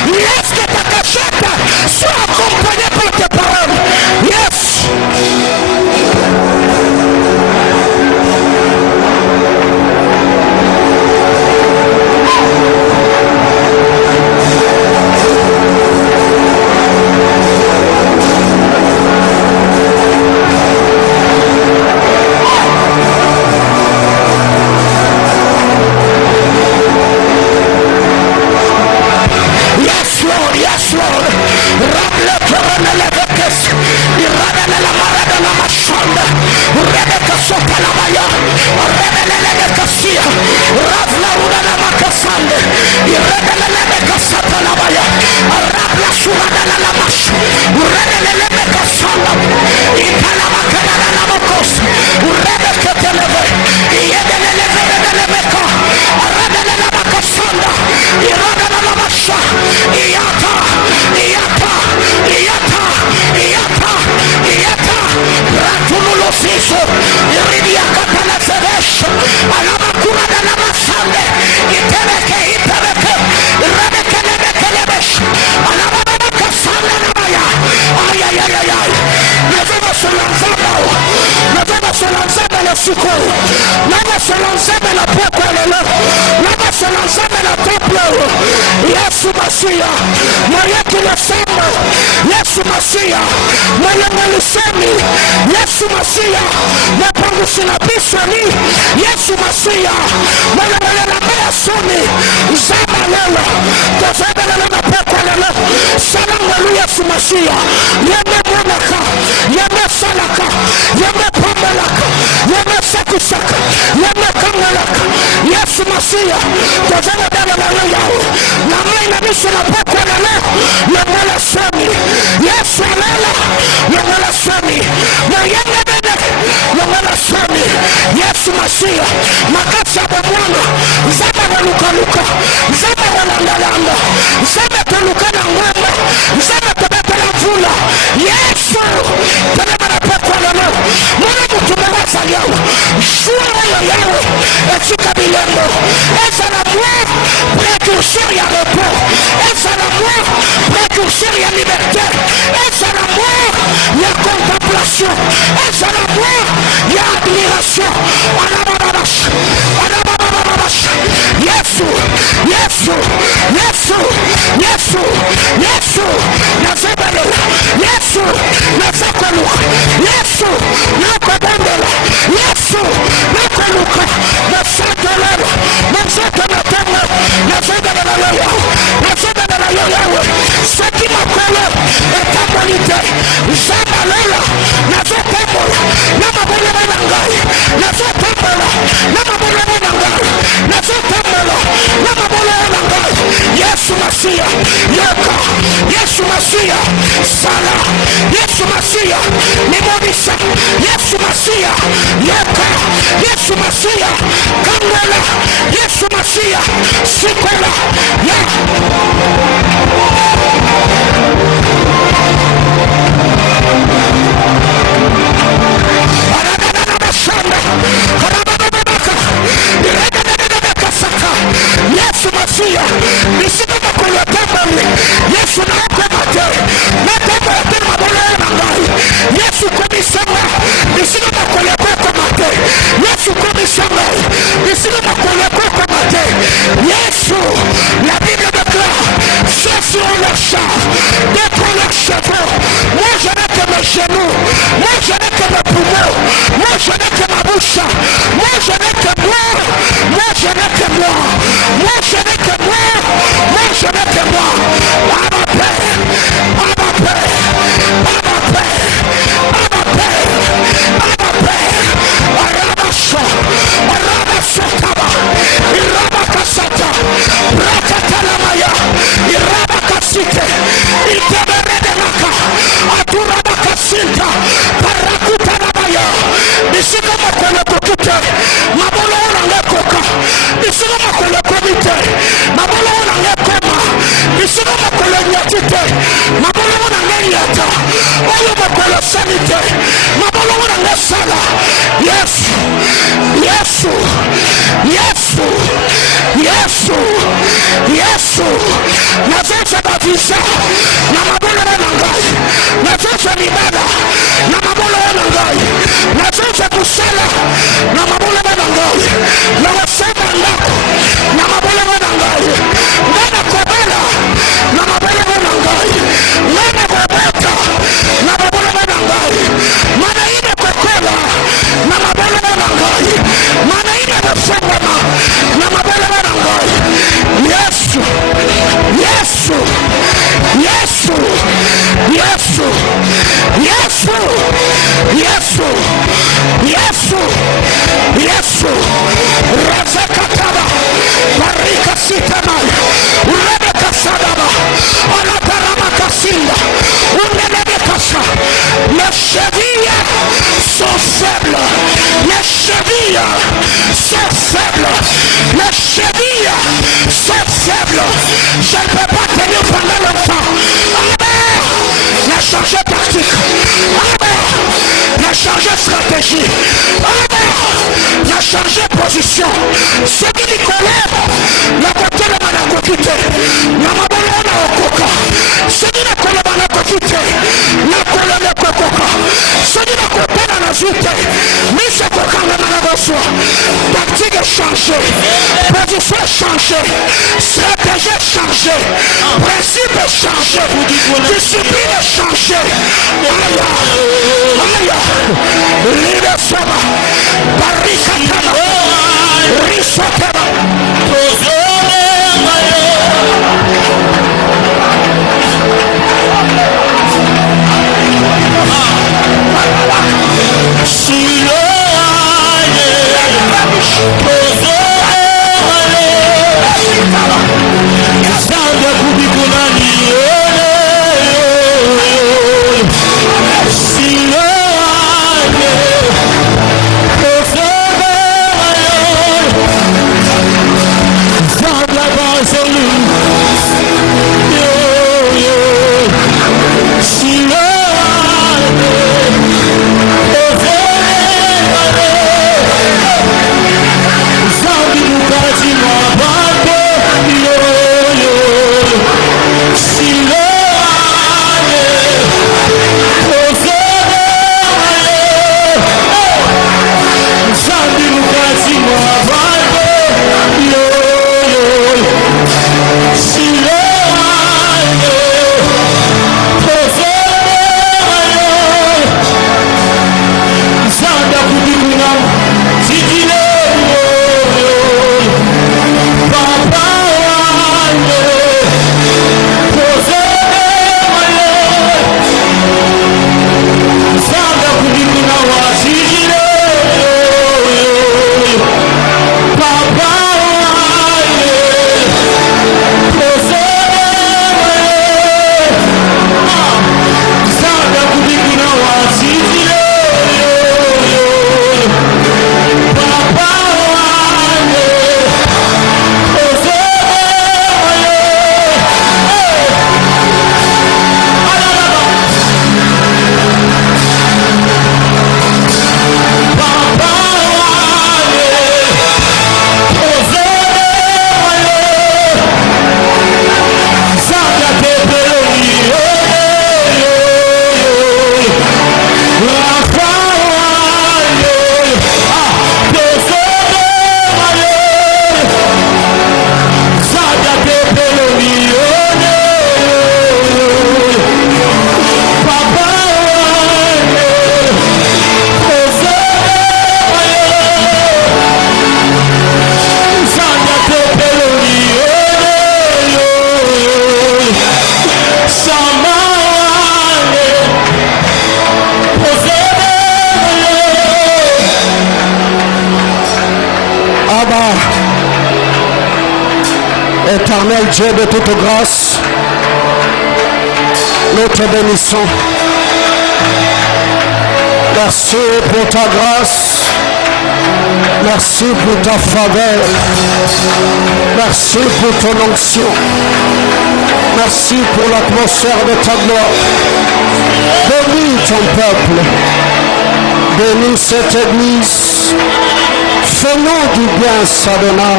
laisse que ta cachette soit accompagnée par tes paroles. Yes. Yes, Lord. Rable corona la vekes. Irada la marada la machanda. Rebecca sota la maya. Rebele la casia. Ravla una la macasande. Irada la becasata la maya. Rabla surada la mash. Rebele la becasanda. Itala macana la mocos. Rebecca te leve. Yedele la beca. Rebele la macasanda. Irada la masha. Iata. Ratumulo siso, iridia kapala sevesh, alama kuna da la masande, itereke, rebeke, alama kasanda na maya, ay. Nous allons se lancer dans le secours, nous allons se lancer dans la porte, nous allons se lancer dans la temple, Yesu Masia, Maria qui le semble, Yesu Masia, Maria Melusemi, Yesu Masia, Maria Pangusina Bisoni, Yesu Masia, Maria Melusemi, Soni, Zabalala, Tazabala Pekwalala, Salam Yesu Masia, Yeme Monaka, Yeme Salaka, Yeme Pamalaka, Yeme Sakusaka, Yeme Kamalaka, Yesu Masia, Tazabala Yao, Namina Bisona Pekwalala, Yeme Lasemi, Yesu Alala, Yeme Lasemi, Mayeme Bede, Yeme Lasemi, Yesu Masia, Makasa Bwana, Zabala Luka, Zabala Landa, Zabala Luka na Mwamba, Zabala Vula, Yesu, Tanamana Pekwalala, Mwana Mutumewasa Yao, Shua Yao, Etuka Bilembo, Eza la mort, précurseur ya repos, Eza la mort, précurseur ya liberté, Eza la mort, ya contemplation, Eza la mort, ya admiration, Alabababash, Yesu, Yesu, Yesu, Yesu, Yesu, Nazabelo, Yesu, Nazakoluk, Yesu, Nakobandela, Yesu, Nakoluka, Nazakolala, Nazakolatama, Nazabela, Nazabela, Saki Makolo, Etapolite, Zabalala, Nazakola, Namabola Nangai, Nazakola, Namabola Nangai, Nazakola, Namabola Nangai, Yesu Masia, Yoka, Yesu Masia, Sala, Yesu Masia, Nimodisa, Yesu Masia, Yoka, Yesu Masia, Kamala, Yesu Masia, Sikola, Yesu Masia, nisika kwa tabani, Yesu na akomate, nataka tena bora ngai, Yesu komisema, nisika kwa akomate, Yesu komisema, nisika kwa akomate, Yesu, la Bible déclare, c'est sur le char, d'être le chevaux, moi je n'ai que mes genoux, moi je n'ai que mes poumons, moi je n'ai que ma bouche, moi je n'ai que moi, moi je n'ai que moi, moi je n'ai que moi, moi je n'ai que moi, à ma paix, à ma paix, à ma paix, à ma paix, à ma paix, à Rabacho, à Rabasotaba, Irabakasata, Rakatalamaya, Irabakasite, Iteberedelaka, Aturabakasinta, Parakutanamaya, Nisika Makole Kokute, Mabolo Nangekoka, Nisika Makole Komite, Mabolo Nangekoma, bisika mokolo nyati te mabolomo na ngai yata oyo mokolo sali te mabolomo na ngai sala Yesu Yesu Yesu Yesu Yesu nazosa bavisa na mabolomo na ngai nazosa libada na mabolomo na ngai nazosa kusala na mabolomo na ngai na wasema ndako na mabolomo na ngai ngana kobala na mabolomo na ngai ngana kobeta na mabolomo na ngai mana ine kokola na mabolomo na ngai mana ine kofungama na mabolomo na ngai Yesu Yesu Yesu Yesu Yesu Yesu Yesu Yesu Razakataba Barika Sitamaya Urebeka Sadaba Olaparama Kasinda Urebekasa. Les chevilles sont faibles. Les chevilles sont faibles. Les chevilles sont faibles. Je ne peux pas tenir pendant longtemps. Amen. La changer tactique. Amen. La changer stratégie. Amen. La changer position. Ce qui dit qu'on lève, la côté de Manakokite, la Mabolona Okoka. Ce qui dit qu'on lève Manakokite, la colonne Kokoka. Ce qui dit qu'on lève Manazute, Mise Koka le Manaboswa. Tactique changée, position changée, stratégie changée, principe changé, discipline changée. Aïe, aïe, Lide Soma, Barikatama, Risotama, Éternel Dieu de toute grâce, nous te bénissons. Merci pour ta grâce. Merci pour ta faveur. Merci pour ton onction. Merci pour l'atmosphère de ta gloire. Bénis ton peuple. Bénis cette église. Fais-nous du bien, Adonai.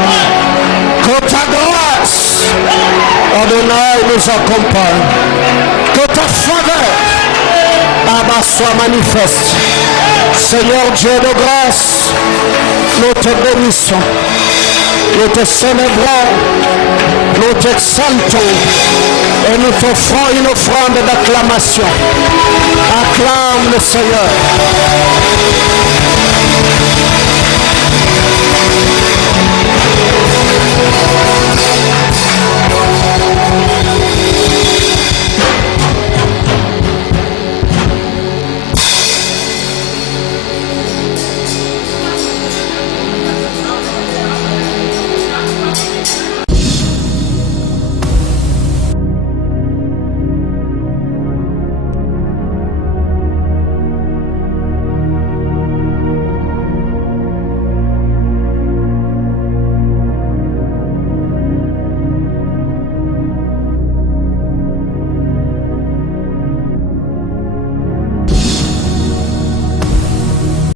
Que ta grâce, Adonai, nous accompagne. Que ta faveur, Abba, soit manifeste. Seigneur Dieu de grâce, nous te bénissons. Nous te célébrons. Nous t'exaltons. Et nous t'offrons une offrande d'acclamation. Acclame le Seigneur.